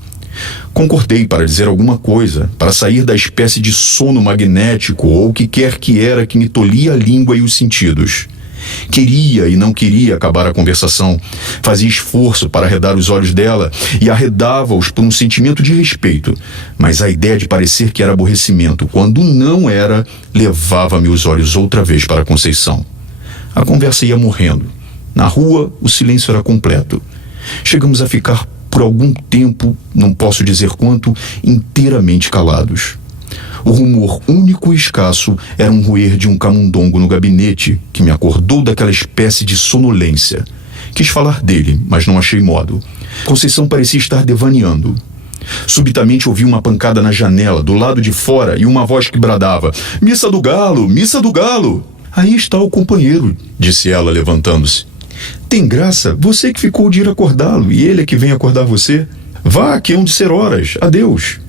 Concordei para dizer alguma coisa, para sair da espécie de sono magnético ou o que quer que era que me tolhia a língua e os sentidos. Queria e não queria acabar a conversação. Fazia esforço para arredar os olhos dela e arredava-os por um sentimento de respeito, mas a ideia de parecer que era aborrecimento, quando não era, levava-me os olhos outra vez para a Conceição. A conversa ia morrendo. Na rua, o silêncio era completo. Chegamos a ficar por algum tempo, não posso dizer quanto, inteiramente calados. O rumor único e escasso era um ruer de um camundongo no gabinete, que me acordou daquela espécie de sonolência. Quis falar dele, mas não achei modo. Conceição parecia estar devaneando. Subitamente ouvi uma pancada na janela, do lado de fora, e uma voz que bradava: "Missa do Galo! Missa do Galo!" "Aí está o companheiro", disse ela, levantando-se. "Tem graça, você que ficou de ir acordá-lo, e ele é que vem acordar você. Vá, que hão de ser horas. Adeus."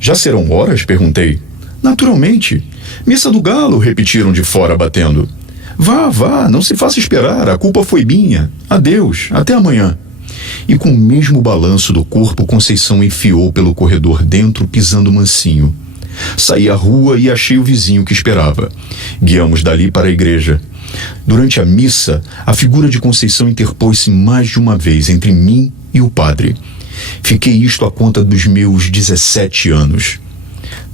"Já serão horas?" perguntei. "Naturalmente. Missa do Galo", repetiram de fora, batendo. "Vá, vá, não se faça esperar, a culpa foi minha. Adeus, até amanhã." E com o mesmo balanço do corpo, Conceição enfiou pelo corredor dentro, pisando mansinho. Saí à rua e achei o vizinho que esperava. Guiamos dali para a igreja. Durante a missa, a figura de Conceição interpôs-se mais de uma vez entre mim e o padre. Fiquei isto à conta dos meus 17 anos.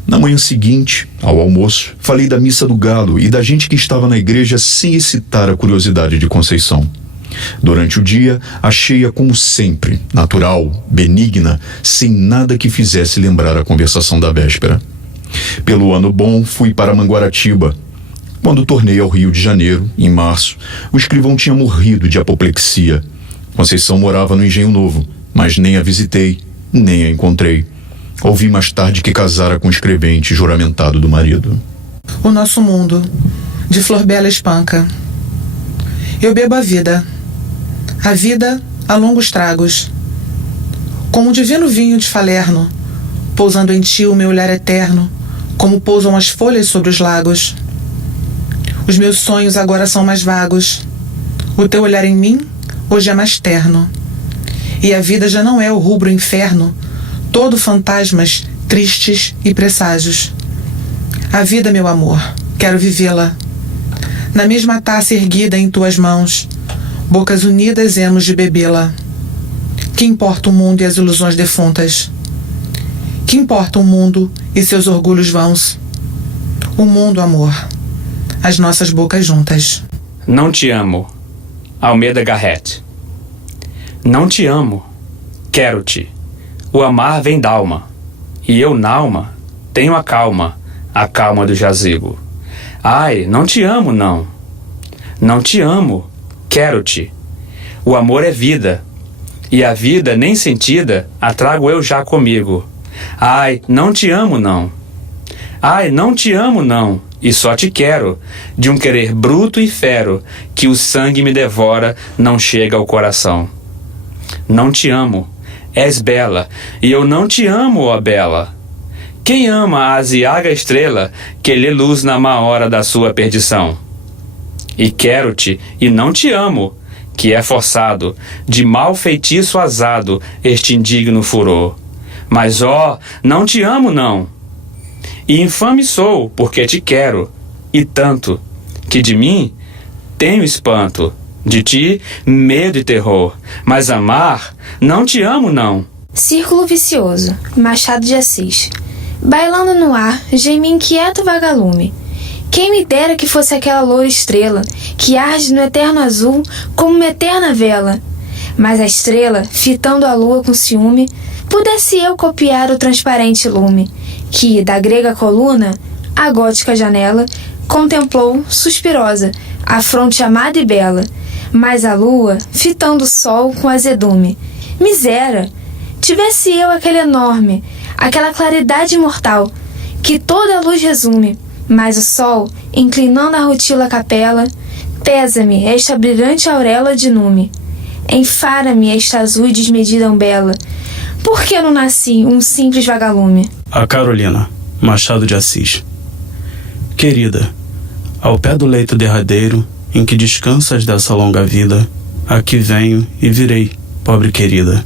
Na manhã seguinte, ao almoço, falei da missa do galo e da gente que estava na igreja sem excitar a curiosidade de Conceição. Durante o dia, achei-a como sempre, natural, benigna, sem nada que fizesse lembrar a conversação da véspera. Pelo ano bom, fui para Manguaratiba. Quando tornei ao Rio de Janeiro, em março, o escrivão tinha morrido de apoplexia. Conceição morava no Engenho Novo, mas nem a visitei, nem a encontrei. Ouvi mais tarde que casara com o escrevente juramentado do marido. O Nosso Mundo, de Florbela Espanca. Eu bebo a vida a longos tragos. Como um divino vinho de Falerno, pousando em ti o meu olhar eterno, como pousam as folhas sobre os lagos. Os meus sonhos agora são mais vagos. O teu olhar em mim hoje é mais terno. E a vida já não é o rubro inferno, todo fantasmas tristes e presságios. A vida, meu amor, quero vivê-la. Na mesma taça erguida em tuas mãos, bocas unidas hemos de bebê-la. Que importa o mundo e as ilusões defuntas? Que importa o mundo e seus orgulhos vãos? O mundo, amor, as nossas bocas juntas. Não te amo, Almeida Garrett. Não te amo, quero-te. O amar vem d'alma, e eu n'alma tenho a calma do jazigo. Ai, não te amo, não. Não te amo, quero-te. O amor é vida, e a vida nem sentida a trago eu já comigo. Ai, não te amo, não. Ai, não te amo, não, e só te quero, de um querer bruto e fero, que o sangue me devora, não chega ao coração. Não te amo, és bela, e eu não te amo, ó bela. Quem ama a aziaga estrela, que lhe luz na má hora da sua perdição? E quero-te, e não te amo, que é forçado, de mau feitiço azado, este indigno furor. Mas, ó, não te amo, não. E infame sou, porque te quero, e tanto, que de mim tenho espanto, de ti medo e terror, mas amar, não te amo, não. Círculo Vicioso, Machado de Assis. Bailando no ar, geme inquieto vagalume. Quem me dera que fosse aquela loura estrela, que arde no eterno azul como uma eterna vela. Mas a estrela, fitando a lua com ciúme, pudesse eu copiar o transparente lume, que, da grega coluna, a gótica janela, contemplou, suspirosa, a fronte amada e bela, mas a lua, fitando o sol com azedume. Misera! Tivesse eu aquele enorme, aquela claridade imortal, que toda a luz resume, mas o sol, inclinando a rutila capela, pesa-me esta brilhante auréola de nume. Enfara-me esta azul e desmedida umbela. Por que eu não nasci um simples vagalume? A Carolina, Machado de Assis. Querida, ao pé do leito derradeiro em que descansas dessa longa vida, aqui venho e virei, pobre querida,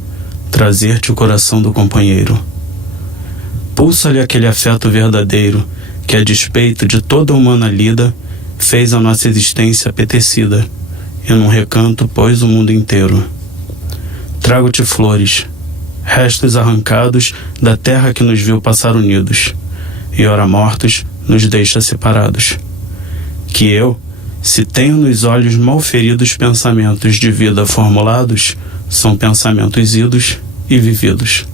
trazer-te o coração do companheiro. Pulsa-lhe aquele afeto verdadeiro que, a despeito de toda humana lida, fez a nossa existência apetecida e num recanto pôs o mundo inteiro. Trago-te flores, restos arrancados da terra que nos viu passar unidos, e ora mortos nos deixa separados. Que eu, se tenho nos olhos mal feridos pensamentos de vida formulados, são pensamentos idos e vividos.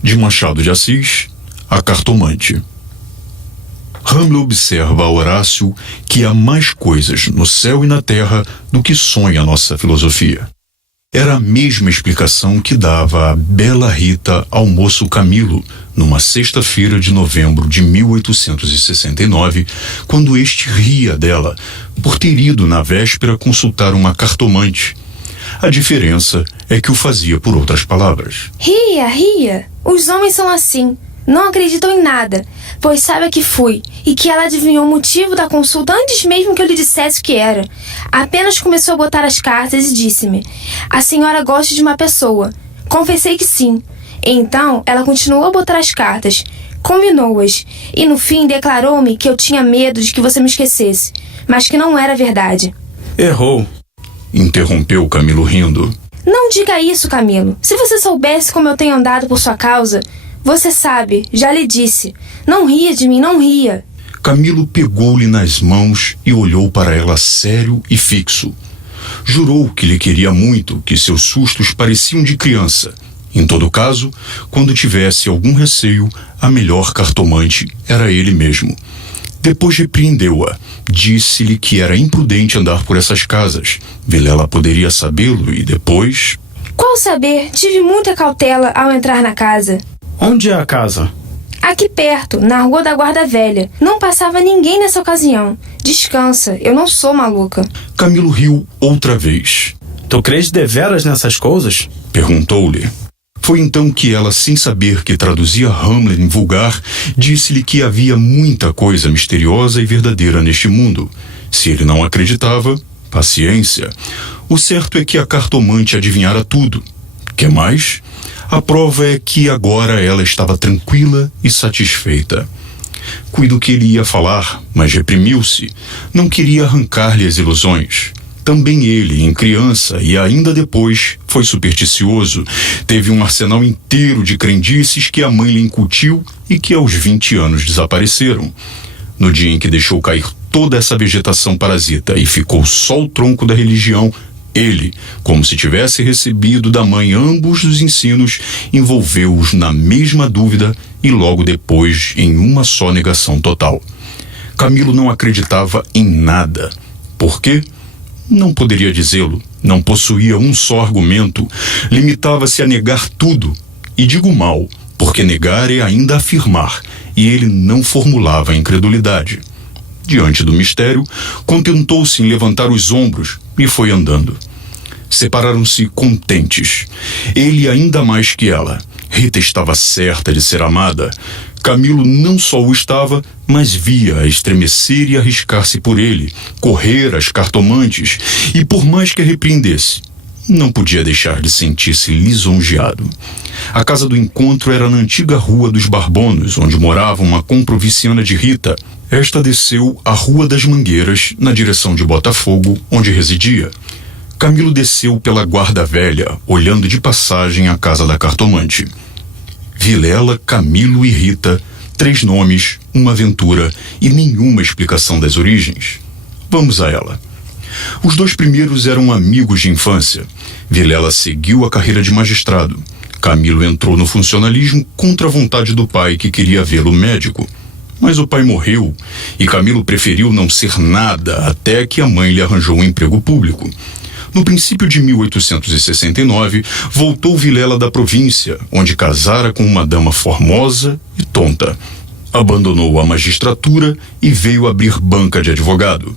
De Machado de Assis, A Cartomante. Hamlet observa a Horácio que há mais coisas no céu e na terra do que sonha a nossa filosofia. Era a mesma explicação que dava a bela Rita ao moço Camilo, numa sexta-feira de novembro de 1869, quando este ria dela por ter ido na véspera consultar uma cartomante. A diferença é que o fazia por outras palavras. Ria, ria! Os homens são assim. Não acreditam em nada, pois sabe que fui e que ela adivinhou o motivo da consulta antes mesmo que eu lhe dissesse o que era. Apenas começou a botar as cartas e disse-me: a senhora gosta de uma pessoa. Confessei que sim. Então ela continuou a botar as cartas, combinou-as e no fim declarou-me que eu tinha medo de que você me esquecesse, mas que não era verdade. Errou, interrompeu Camilo rindo. Não diga isso, Camilo. Se você soubesse como eu tenho andado por sua causa, Você sabe, já lhe disse. Não ria de mim, não ria. Camilo pegou-lhe nas mãos e olhou para ela sério e fixo. Jurou que lhe queria muito, que seus sustos pareciam de criança. Em todo caso, quando tivesse algum receio, a melhor cartomante era ele mesmo. Depois repreendeu-a. Disse-lhe que era imprudente andar por essas casas. Vilela poderia sabê-lo e depois... Qual saber? Tive muita cautela ao entrar na casa. Onde é a casa? Aqui perto, na Rua da Guarda Velha. Não passava ninguém nessa ocasião. Descansa, eu não sou maluca. Camilo riu outra vez. Tu crês deveras nessas coisas? Perguntou-lhe. Foi então que ela, sem saber que traduzia Hamlet em vulgar, disse-lhe que havia muita coisa misteriosa e verdadeira neste mundo. Se ele não acreditava, paciência. O certo é que a cartomante adivinhara tudo. Que mais? A prova é que agora ela estava tranquila e satisfeita. Cuido que ele ia falar, mas reprimiu-se. Não queria arrancar-lhe as ilusões. Também ele, em criança e ainda depois, foi supersticioso. Teve um arsenal inteiro de crendices que a mãe lhe incutiu e que aos 20 anos desapareceram. No dia em que deixou cair toda essa vegetação parasita e ficou só o tronco da religião, ele, como se tivesse recebido da mãe ambos os ensinos, envolveu-os na mesma dúvida e logo depois em uma só negação total. Camilo não acreditava em nada. Por quê? Não poderia dizê-lo. Não possuía um só argumento. Limitava-se a negar tudo. E digo mal, porque negar é ainda afirmar, e ele não formulava incredulidade. Diante do mistério, contentou-se em levantar os ombros e foi andando. Separaram-se contentes. Ele ainda mais que ela. Rita estava certa de ser amada. Camilo não só o estava, mas via-a estremecer e arriscar-se por ele, correr às cartomantes, e por mais que a repreendesse, não podia deixar de sentir-se lisonjeado. A casa do encontro era na antiga Rua dos Barbonos, onde morava uma comproviciana de Rita. Esta desceu a Rua das Mangueiras, na direção de Botafogo, onde residia. Camilo desceu pela Guarda Velha, olhando de passagem a casa da cartomante. Vilela, Camilo e Rita, 3 nomes, uma aventura e nenhuma explicação das origens. Vamos a ela. Os 2 primeiros eram amigos de infância. Vilela seguiu a carreira de magistrado. Camilo entrou no funcionalismo contra a vontade do pai, que queria vê-lo médico. Mas o pai morreu e Camilo preferiu não ser nada até que a mãe lhe arranjou um emprego público. No princípio de 1869, voltou Vilela da província, onde casara com uma dama formosa e tonta. Abandonou a magistratura e veio abrir banca de advogado.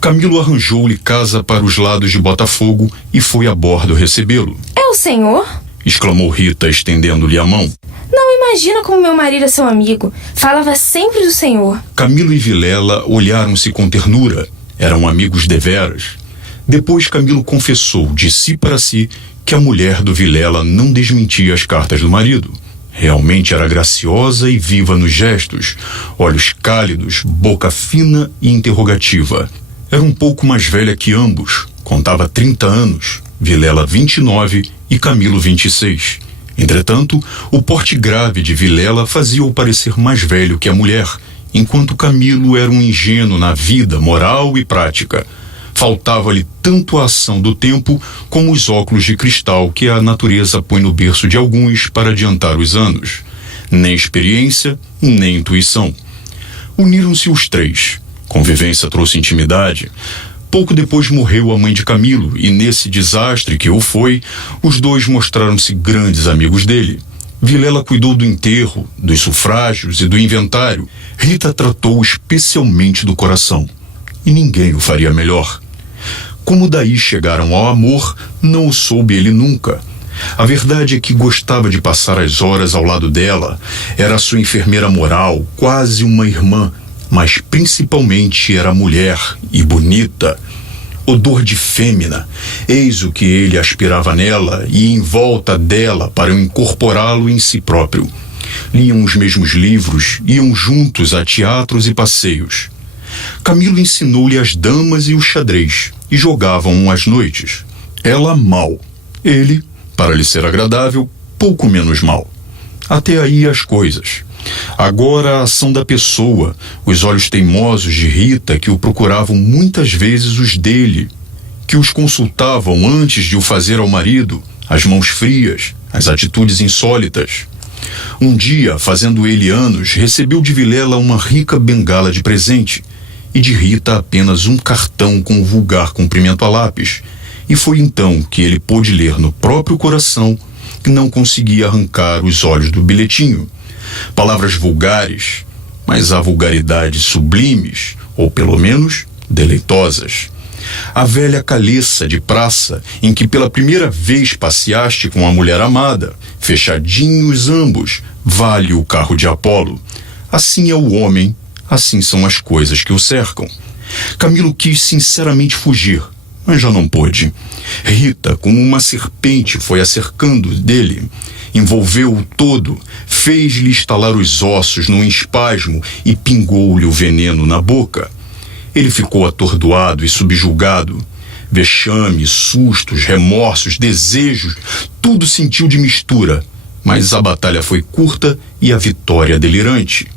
Camilo arranjou-lhe casa para os lados de Botafogo e foi a bordo recebê-lo. É o senhor? Exclamou Rita, estendendo-lhe a mão. Não imagina como meu marido é seu amigo. Falava sempre do senhor. Camilo e Vilela olharam-se com ternura. Eram amigos deveras. Depois Camilo confessou de si para si que a mulher do Vilela não desmentia as cartas do marido. Realmente era graciosa e viva nos gestos, olhos cálidos, boca fina e interrogativa. Era um pouco mais velha que ambos, contava 30 anos, Vilela 29 e Camilo 26. Entretanto, o porte grave de Vilela fazia-o parecer mais velho que a mulher, enquanto Camilo era um ingênuo na vida, moral e prática. Faltava-lhe tanto a ação do tempo como os óculos de cristal que a natureza põe no berço de alguns para adiantar os anos. Nem experiência, nem intuição. Uniram-se os 3. Convivência trouxe intimidade. Pouco depois morreu a mãe de Camilo e nesse desastre que o foi, os 2 mostraram-se grandes amigos dele. Vilela cuidou do enterro, dos sufrágios e do inventário. Rita tratou especialmente do coração. E ninguém o faria melhor. Como daí chegaram ao amor, não o soube ele nunca. A verdade é que gostava de passar as horas ao lado dela. Era sua enfermeira moral, quase uma irmã, mas principalmente era mulher e bonita. Odor de fêmea, eis o que ele aspirava nela e em volta dela para incorporá-lo em si próprio. Liam os mesmos livros, iam juntos a teatros e passeios. Camilo ensinou-lhe as damas e o xadrez, e jogavam às noites. Ela mal, ele, para lhe ser agradável, pouco menos mal. Até aí as coisas. Agora a ação da pessoa, os olhos teimosos de Rita que o procuravam muitas vezes os dele, que os consultavam antes de o fazer ao marido, as mãos frias, as atitudes insólitas. Um dia, fazendo ele anos, recebeu de Vilela uma rica bengala de presente e de Rita apenas um cartão com o vulgar cumprimento a lápis, e foi então que ele pôde ler no próprio coração que não conseguia arrancar os olhos do bilhetinho. Palavras vulgares, mas há vulgaridades sublimes, ou pelo menos deleitosas. A velha caleça de praça em que pela primeira vez passeaste com a mulher amada, fechadinhos ambos, vale o carro de Apolo. Assim é o homem, assim são as coisas que o cercam. Camilo quis sinceramente fugir, mas já não pôde. Rita, como uma serpente, foi a cercando dele. Envolveu-o todo, fez-lhe estalar os ossos num espasmo e pingou-lhe o veneno na boca. Ele ficou atordoado e subjugado. Vexame, sustos, remorsos, desejos, tudo sentiu de mistura. Mas a batalha foi curta e a vitória delirante.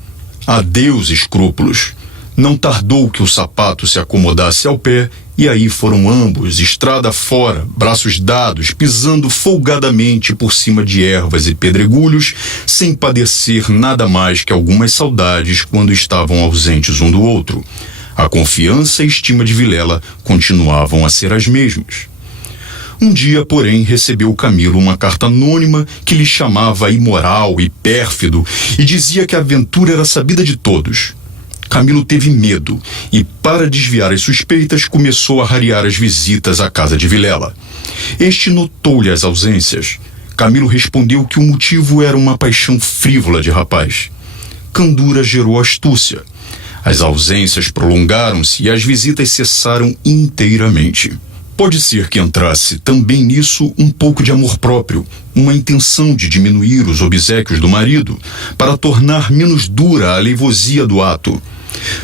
Adeus, escrúpulos. Não tardou que o sapato se acomodasse ao pé, e aí foram ambos, estrada fora, braços dados, pisando folgadamente por cima de ervas e pedregulhos, sem padecer nada mais que algumas saudades quando estavam ausentes um do outro. A confiança e estima de Vilela continuavam a ser as mesmas. Um dia, porém, recebeu Camilo uma carta anônima que lhe chamava imoral e pérfido e dizia que a aventura era sabida de todos. Camilo teve medo e, para desviar as suspeitas, começou a rarear as visitas à casa de Vilela. Este notou-lhe as ausências. Camilo respondeu que o motivo era uma paixão frívola de rapaz. Candura gerou astúcia. As ausências prolongaram-se e as visitas cessaram inteiramente. Pode ser que entrasse também nisso um pouco de amor próprio, uma intenção de diminuir os obséquios do marido, para tornar menos dura a aleivosia do ato.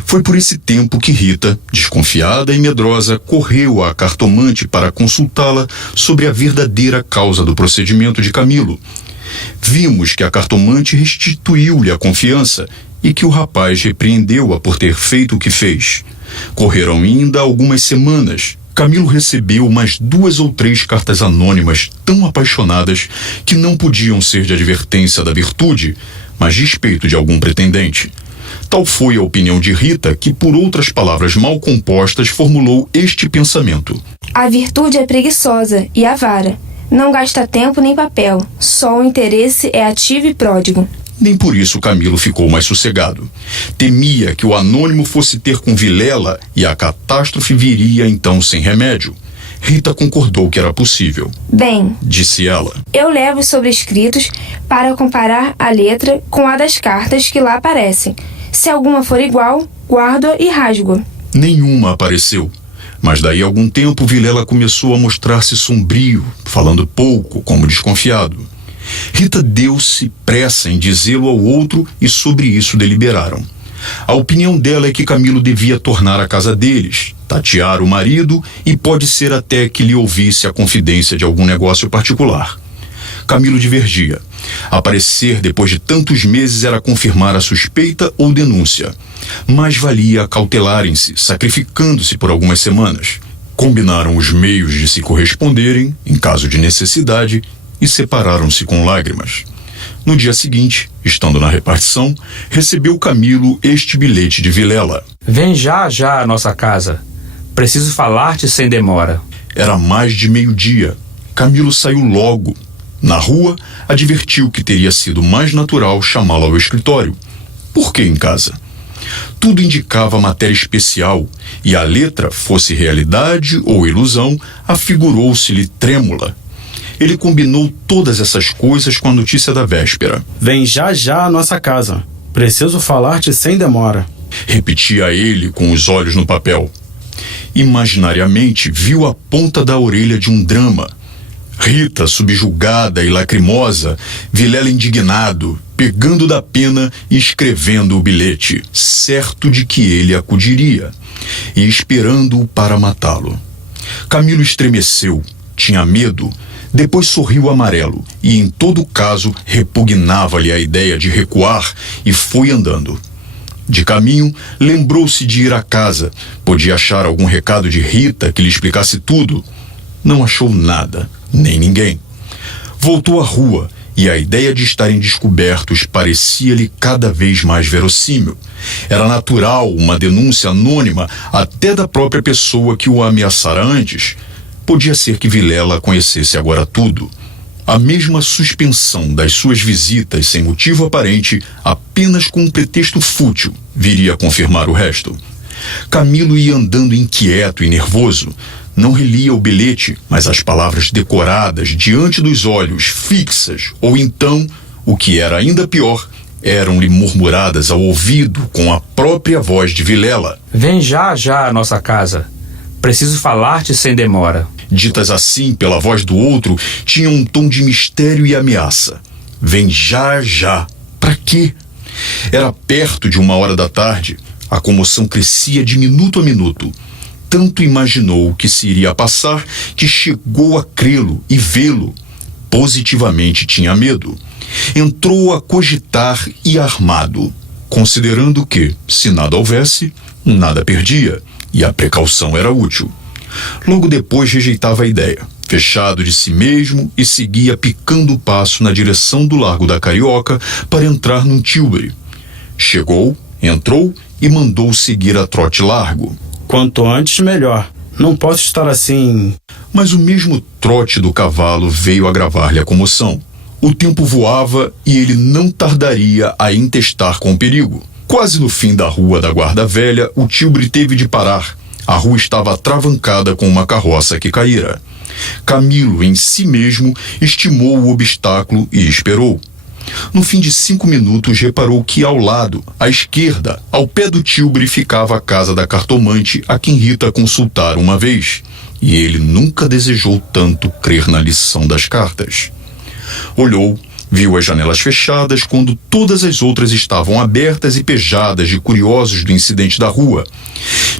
Foi por esse tempo que Rita, desconfiada e medrosa, correu à cartomante para consultá-la sobre a verdadeira causa do procedimento de Camilo. Vimos que a cartomante restituiu-lhe a confiança e que o rapaz repreendeu-a por ter feito o que fez. Correram ainda algumas semanas. Camilo recebeu mais 2 ou 3 cartas anônimas tão apaixonadas que não podiam ser de advertência da virtude, mas de respeito de algum pretendente. Tal foi a opinião de Rita que, por outras palavras mal compostas, formulou este pensamento: A virtude é preguiçosa e avara. Não gasta tempo nem papel. Só o interesse é ativo e pródigo. Nem por isso Camilo ficou mais sossegado. Temia que o anônimo fosse ter com Vilela e a catástrofe viria então sem remédio. Rita concordou que era possível. Bem, disse ela, eu levo os sobrescritos para comparar a letra com a das cartas que lá aparecem. Se alguma for igual, guardo-a e rasgo-a. Nenhuma apareceu. Mas daí a algum tempo Vilela começou a mostrar-se sombrio, falando pouco, como desconfiado. Rita deu-se pressa em dizê-lo ao outro e sobre isso deliberaram. A opinião dela é que Camilo devia tornar a casa deles, tatear o marido e pode ser até que lhe ouvisse a confidência de algum negócio particular. Camilo divergia. Aparecer depois de tantos meses era confirmar a suspeita ou denúncia. Mais valia acautelarem-se, sacrificando-se por algumas semanas. Combinaram os meios de se corresponderem, em caso de necessidade, e separaram-se com lágrimas. No dia seguinte, estando na repartição, recebeu Camilo este bilhete de Vilela. Vem já à nossa casa. Preciso falar-te sem demora. Era mais de meio-dia. Camilo saiu logo. Na rua, advertiu que teria sido mais natural chamá-lo ao escritório. Por que em casa? Tudo indicava matéria especial, e a letra, fosse realidade ou ilusão, afigurou-se-lhe trêmula. Ele combinou todas essas coisas com a notícia da véspera. Vem já à nossa casa. Preciso falar-te sem demora. Repetia ele com os olhos no papel. Imaginariamente viu a ponta da orelha de um drama. Rita subjugada e lacrimosa, Vilela indignado, pegando da pena e escrevendo o bilhete, certo de que ele acudiria, e esperando-o para matá-lo. Camilo estremeceu, tinha medo, Depois sorriu amarelo e, em todo caso, repugnava-lhe a ideia de recuar e foi andando. De caminho, lembrou-se de ir à casa. Podia achar algum recado de Rita que lhe explicasse tudo. Não achou nada, nem ninguém. Voltou à rua e a ideia de estarem descobertos parecia-lhe cada vez mais verossímil. Era natural uma denúncia anônima até da própria pessoa que o ameaçara antes. Podia ser que Vilela conhecesse agora tudo. A mesma suspensão das suas visitas sem motivo aparente, apenas com um pretexto fútil, viria a confirmar o resto. Camilo ia andando inquieto e nervoso. Não relia o bilhete, mas as palavras decoradas diante dos olhos, fixas, ou então, o que era ainda pior, eram-lhe murmuradas ao ouvido com a própria voz de Vilela. Vem já à nossa casa. Preciso falar-te sem demora. Ditas assim pela voz do outro, tinham um tom de mistério e ameaça. Vem já. Pra quê? Era perto de 1h da tarde. A comoção crescia de minuto a minuto. Tanto imaginou que se iria passar que chegou a crê-lo e vê-lo. Positivamente tinha medo. Entrou a cogitar e armado, considerando que, se nada houvesse, nada perdia, e a precaução era útil. Logo depois rejeitava a ideia, fechado de si mesmo, e seguia picando o passo na direção do Largo da Carioca para entrar num tilbury. Chegou, entrou e mandou seguir a trote largo. Quanto antes, melhor. Não posso estar assim... Mas o mesmo trote do cavalo veio agravar-lhe a comoção. O tempo voava e ele não tardaria a entestar com o perigo. Quase no fim da rua da Guarda Velha, o tilbury teve de parar. A rua estava atravancada com uma carroça que caíra. Camilo, em si mesmo, estimou o obstáculo e esperou. No fim de 5 minutos, reparou que ao lado, à esquerda, ao pé do tilbury, ficava a casa da cartomante a quem Rita consultara uma vez. E ele nunca desejou tanto crer na lição das cartas. Olhou, viu as janelas fechadas quando todas as outras estavam abertas e pejadas de curiosos do incidente da rua.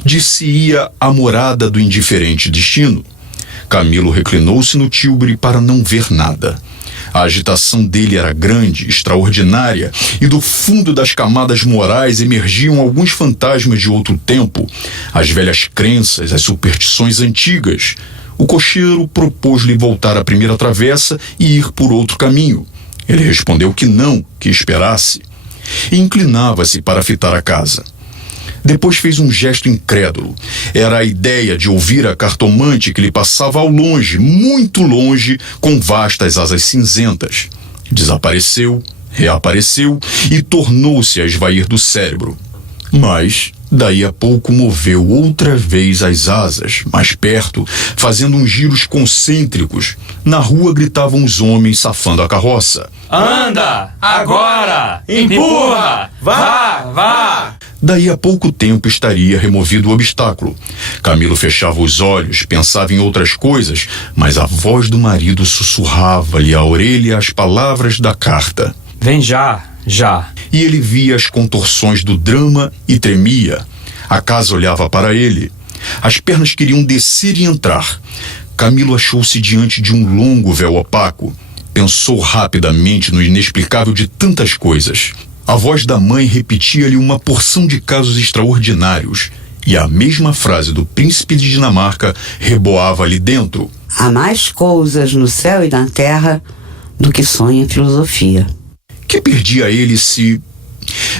Dir-se-ia a morada do indiferente destino. Camilo reclinou-se no tilbury para não ver nada. A agitação dele era grande, extraordinária, e do fundo das camadas morais emergiam alguns fantasmas de outro tempo, as velhas crenças, as superstições antigas. O cocheiro propôs-lhe voltar à primeira travessa e ir por outro caminho. Ele respondeu que não, que esperasse. E inclinava-se para fitar a casa. Depois fez um gesto incrédulo. Era a ideia de ouvir a cartomante que lhe passava ao longe, muito longe, com vastas asas cinzentas. Desapareceu, reapareceu e tornou-se a esvair do cérebro. Mas, daí a pouco, moveu outra vez as asas, mais perto, fazendo uns giros concêntricos. Na rua gritavam os homens safando a carroça. Anda! Agora! Empurra! Vá! Daí a pouco tempo estaria removido o obstáculo. Camilo fechava os olhos, pensava em outras coisas, mas a voz do marido sussurrava-lhe à orelha as palavras da carta. Vem já! E ele via as contorções do drama e tremia. A casa olhava para ele. As pernas queriam descer e entrar. Camilo achou-se diante de um longo véu opaco. Pensou rapidamente no inexplicável de tantas coisas. A voz da mãe repetia-lhe uma porção de casos extraordinários, e a mesma frase do príncipe de Dinamarca reboava ali dentro. Há mais coisas no céu e na terra do que sonha em filosofia. Que perdia ele se...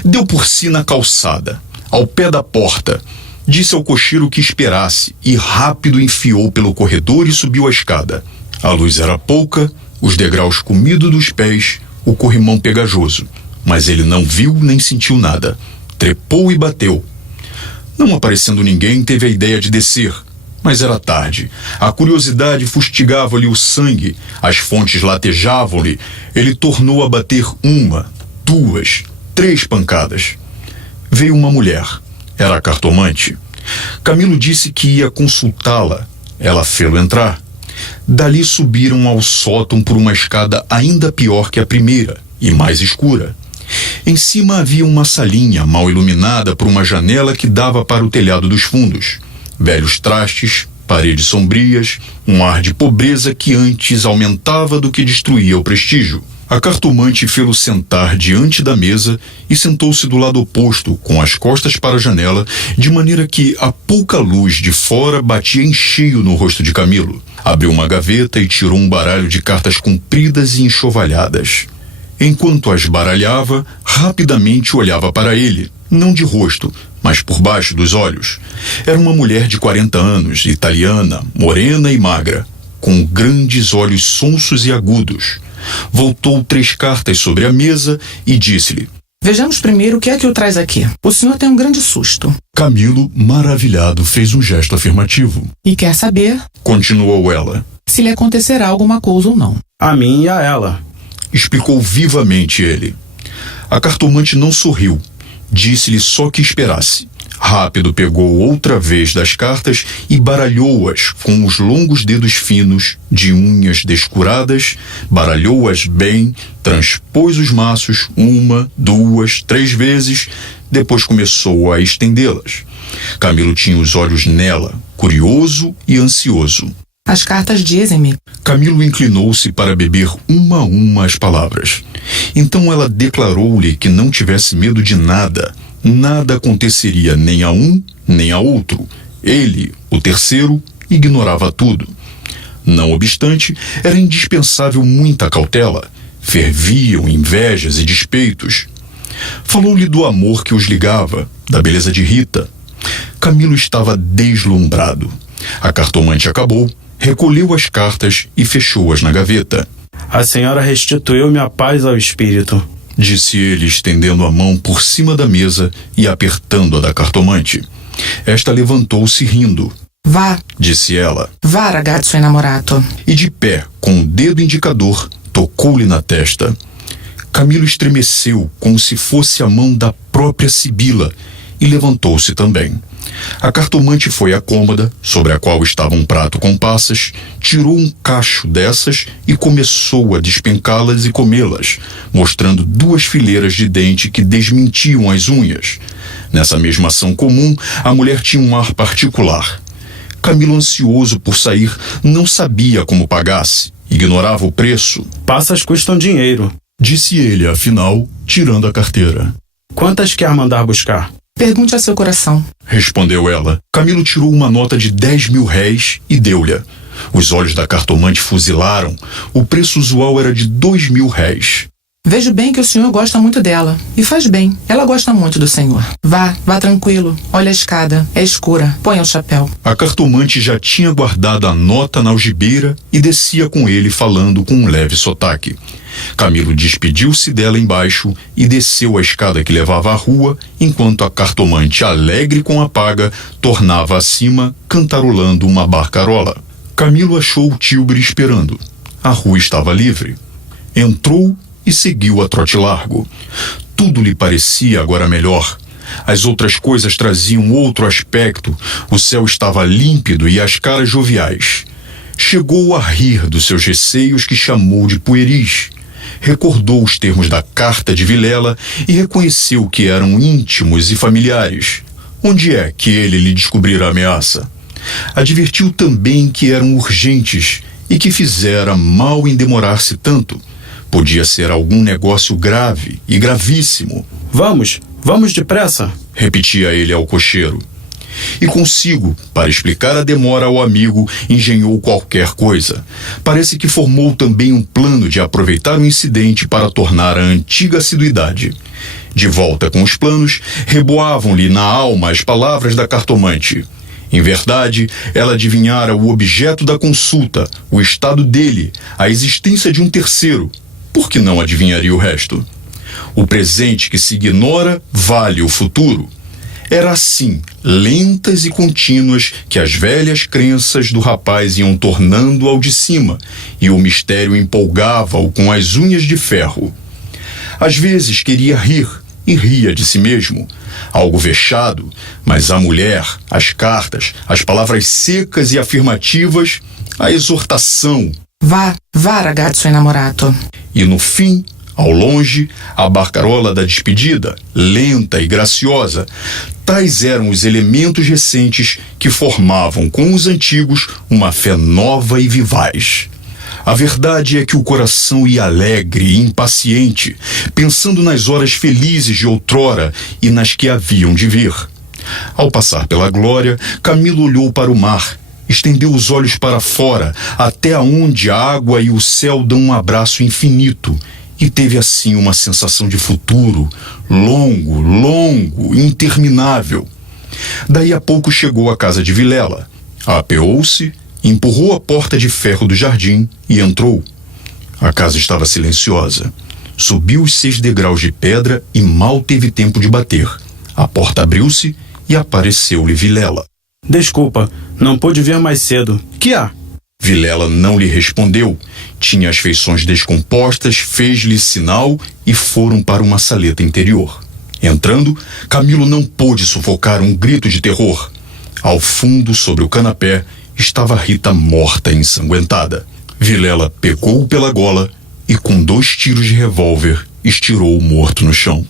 Deu por si na calçada, ao pé da porta. Disse ao cocheiro que esperasse e rápido enfiou pelo corredor e subiu a escada. A luz era pouca, os degraus comidos dos pés, o corrimão pegajoso. Mas ele não viu nem sentiu nada. Trepou e bateu. Não aparecendo ninguém, teve a ideia de descer. Mas era tarde. A curiosidade fustigava-lhe o sangue. As fontes latejavam-lhe. Ele tornou a bater 1, 2, 3 pancadas. Veio uma mulher. Era a cartomante. Camilo disse que ia consultá-la. Ela fê-lo entrar. Dali subiram ao sótão por uma escada ainda pior que a primeira e mais escura. Em cima havia uma salinha mal iluminada por uma janela que dava para o telhado dos fundos. Velhos trastes, paredes sombrias, um ar de pobreza que antes aumentava do que destruía o prestígio. A cartomante fê-lo sentar diante da mesa e sentou-se do lado oposto, com as costas para a janela, de maneira que a pouca luz de fora batia em cheio no rosto de Camilo. Abriu uma gaveta e tirou um baralho de cartas compridas e enxovalhadas. Enquanto as baralhava, rapidamente olhava para ele, não de rosto, mas por baixo dos olhos. Era uma mulher de 40 anos, italiana, morena e magra, com grandes olhos sonsos e agudos. Voltou 3 cartas sobre a mesa e disse-lhe: Vejamos primeiro o que é que o traz aqui. O senhor tem um grande susto. Camilo, maravilhado, fez um gesto afirmativo. E quer saber, Continuou ela, se lhe acontecerá alguma coisa ou não. A mim e a ela. explicou vivamente ele. A cartomante não sorriu. Disse-lhe só que esperasse. Rápido pegou outra vez das cartas e baralhou-as com os longos dedos finos, de unhas descuradas, baralhou-as bem, transpôs os maços 1, 2, 3 vezes, depois começou a estendê-las. Camilo tinha os olhos nela, curioso e ansioso. As cartas dizem-me. Camilo inclinou-se para beber uma a uma as palavras. Então ela declarou-lhe que não tivesse medo de nada. Nada aconteceria nem a um, nem a outro. Ele, o terceiro, ignorava tudo. Não obstante, era indispensável muita cautela. Ferviam invejas e despeitos. Falou-lhe do amor que os ligava, da beleza de Rita. Camilo estava deslumbrado. A cartomante acabou, recolheu as cartas e fechou-as na gaveta. A senhora restituiu-me a paz ao espírito, disse ele, estendendo a mão por cima da mesa e apertando a da cartomante. Esta levantou-se rindo. Vá, disse ela. vá, ragazzo innamorato. E de pé, com o dedo indicador, tocou-lhe na testa. Camilo estremeceu como se fosse a mão da própria Sibila e levantou-se também. A cartomante foi à cômoda, sobre a qual estava um prato com passas, tirou um cacho dessas e começou a despencá-las e comê-las, mostrando 2 fileiras de dente que desmentiam as unhas. Nessa mesma ação comum, a mulher tinha um ar particular. Camilo, ansioso por sair, não sabia como pagasse, ignorava o preço. Passas custam dinheiro. Disse ele, afinal, tirando a carteira. Quantas quer mandar buscar? Pergunte a seu coração. Respondeu ela. Camilo tirou uma nota de 10.000 réis e deu-lhe. Os olhos da cartomante fuzilaram. O preço usual era de 2.000 réis. Vejo bem que o senhor gosta muito dela. E faz bem. Ela gosta muito do senhor. Vá, vá tranquilo. Olha a escada. É escura. Ponha o chapéu. A cartomante já tinha guardado a nota na algibeira e descia com ele falando com um leve sotaque. Camilo despediu-se dela embaixo e desceu a escada que levava à rua, enquanto a cartomante, alegre com a paga, tornava acima, cantarolando uma barcarola. Camilo achou o tilbre esperando. A rua estava livre. Entrou e seguiu a trote largo. Tudo lhe parecia agora melhor. As outras coisas traziam outro aspecto. O céu estava límpido e as caras joviais. Chegou a rir dos seus receios que chamou de pueris. Recordou os termos da carta de Vilela e reconheceu que eram íntimos e familiares. Onde é que ele lhe descobrira a ameaça? Advertiu também que eram urgentes e que fizera mal em demorar-se tanto. Podia ser algum negócio grave e gravíssimo. Vamos depressa, repetia ele ao cocheiro. E consigo, para explicar a demora ao amigo, engenhou qualquer coisa. Parece que formou também um plano de aproveitar o incidente para tornar a antiga assiduidade. De volta com os planos, reboavam-lhe na alma as palavras da cartomante. Em verdade, ela adivinhara o objeto da consulta, o estado dele, a existência de um terceiro. Por que não adivinharia o resto? O presente que se ignora vale o futuro. Era assim, lentas e contínuas, que as velhas crenças do rapaz iam tornando ao de cima, e o mistério empolgava-o com as unhas de ferro. Às vezes queria rir, e ria de si mesmo. Algo vexado, mas a mulher, as cartas, as palavras secas e afirmativas, a exortação. Vá, vá, ragazzo innamorato. E no fim, Ao longe, a barcarola da despedida, lenta e graciosa. Tais eram os elementos recentes que formavam com os antigos uma fé nova e vivaz. A verdade é que o coração ia alegre e impaciente, pensando nas horas felizes de outrora e nas que haviam de vir. Ao passar pela glória, Camilo olhou para o mar, estendeu os olhos para fora, até aonde a água e o céu dão um abraço infinito, e teve assim uma sensação de futuro, longo, longo, interminável. Daí a pouco chegou à casa de Vilela, apeou-se, empurrou a porta de ferro do jardim e entrou. A casa estava silenciosa. Subiu os 6 degraus de pedra e mal teve tempo de bater. A porta abriu-se e apareceu-lhe Vilela. Desculpa, não pude vir mais cedo. Que há? Vilela não lhe respondeu. Tinha as feições descompostas, fez-lhe sinal e foram para uma saleta interior. Entrando, Camilo não pôde sufocar um grito de terror. Ao fundo, sobre o canapé, estava Rita morta e ensanguentada. Vilela pegou-o pela gola e, com 2 tiros de revólver, estirou o morto no chão.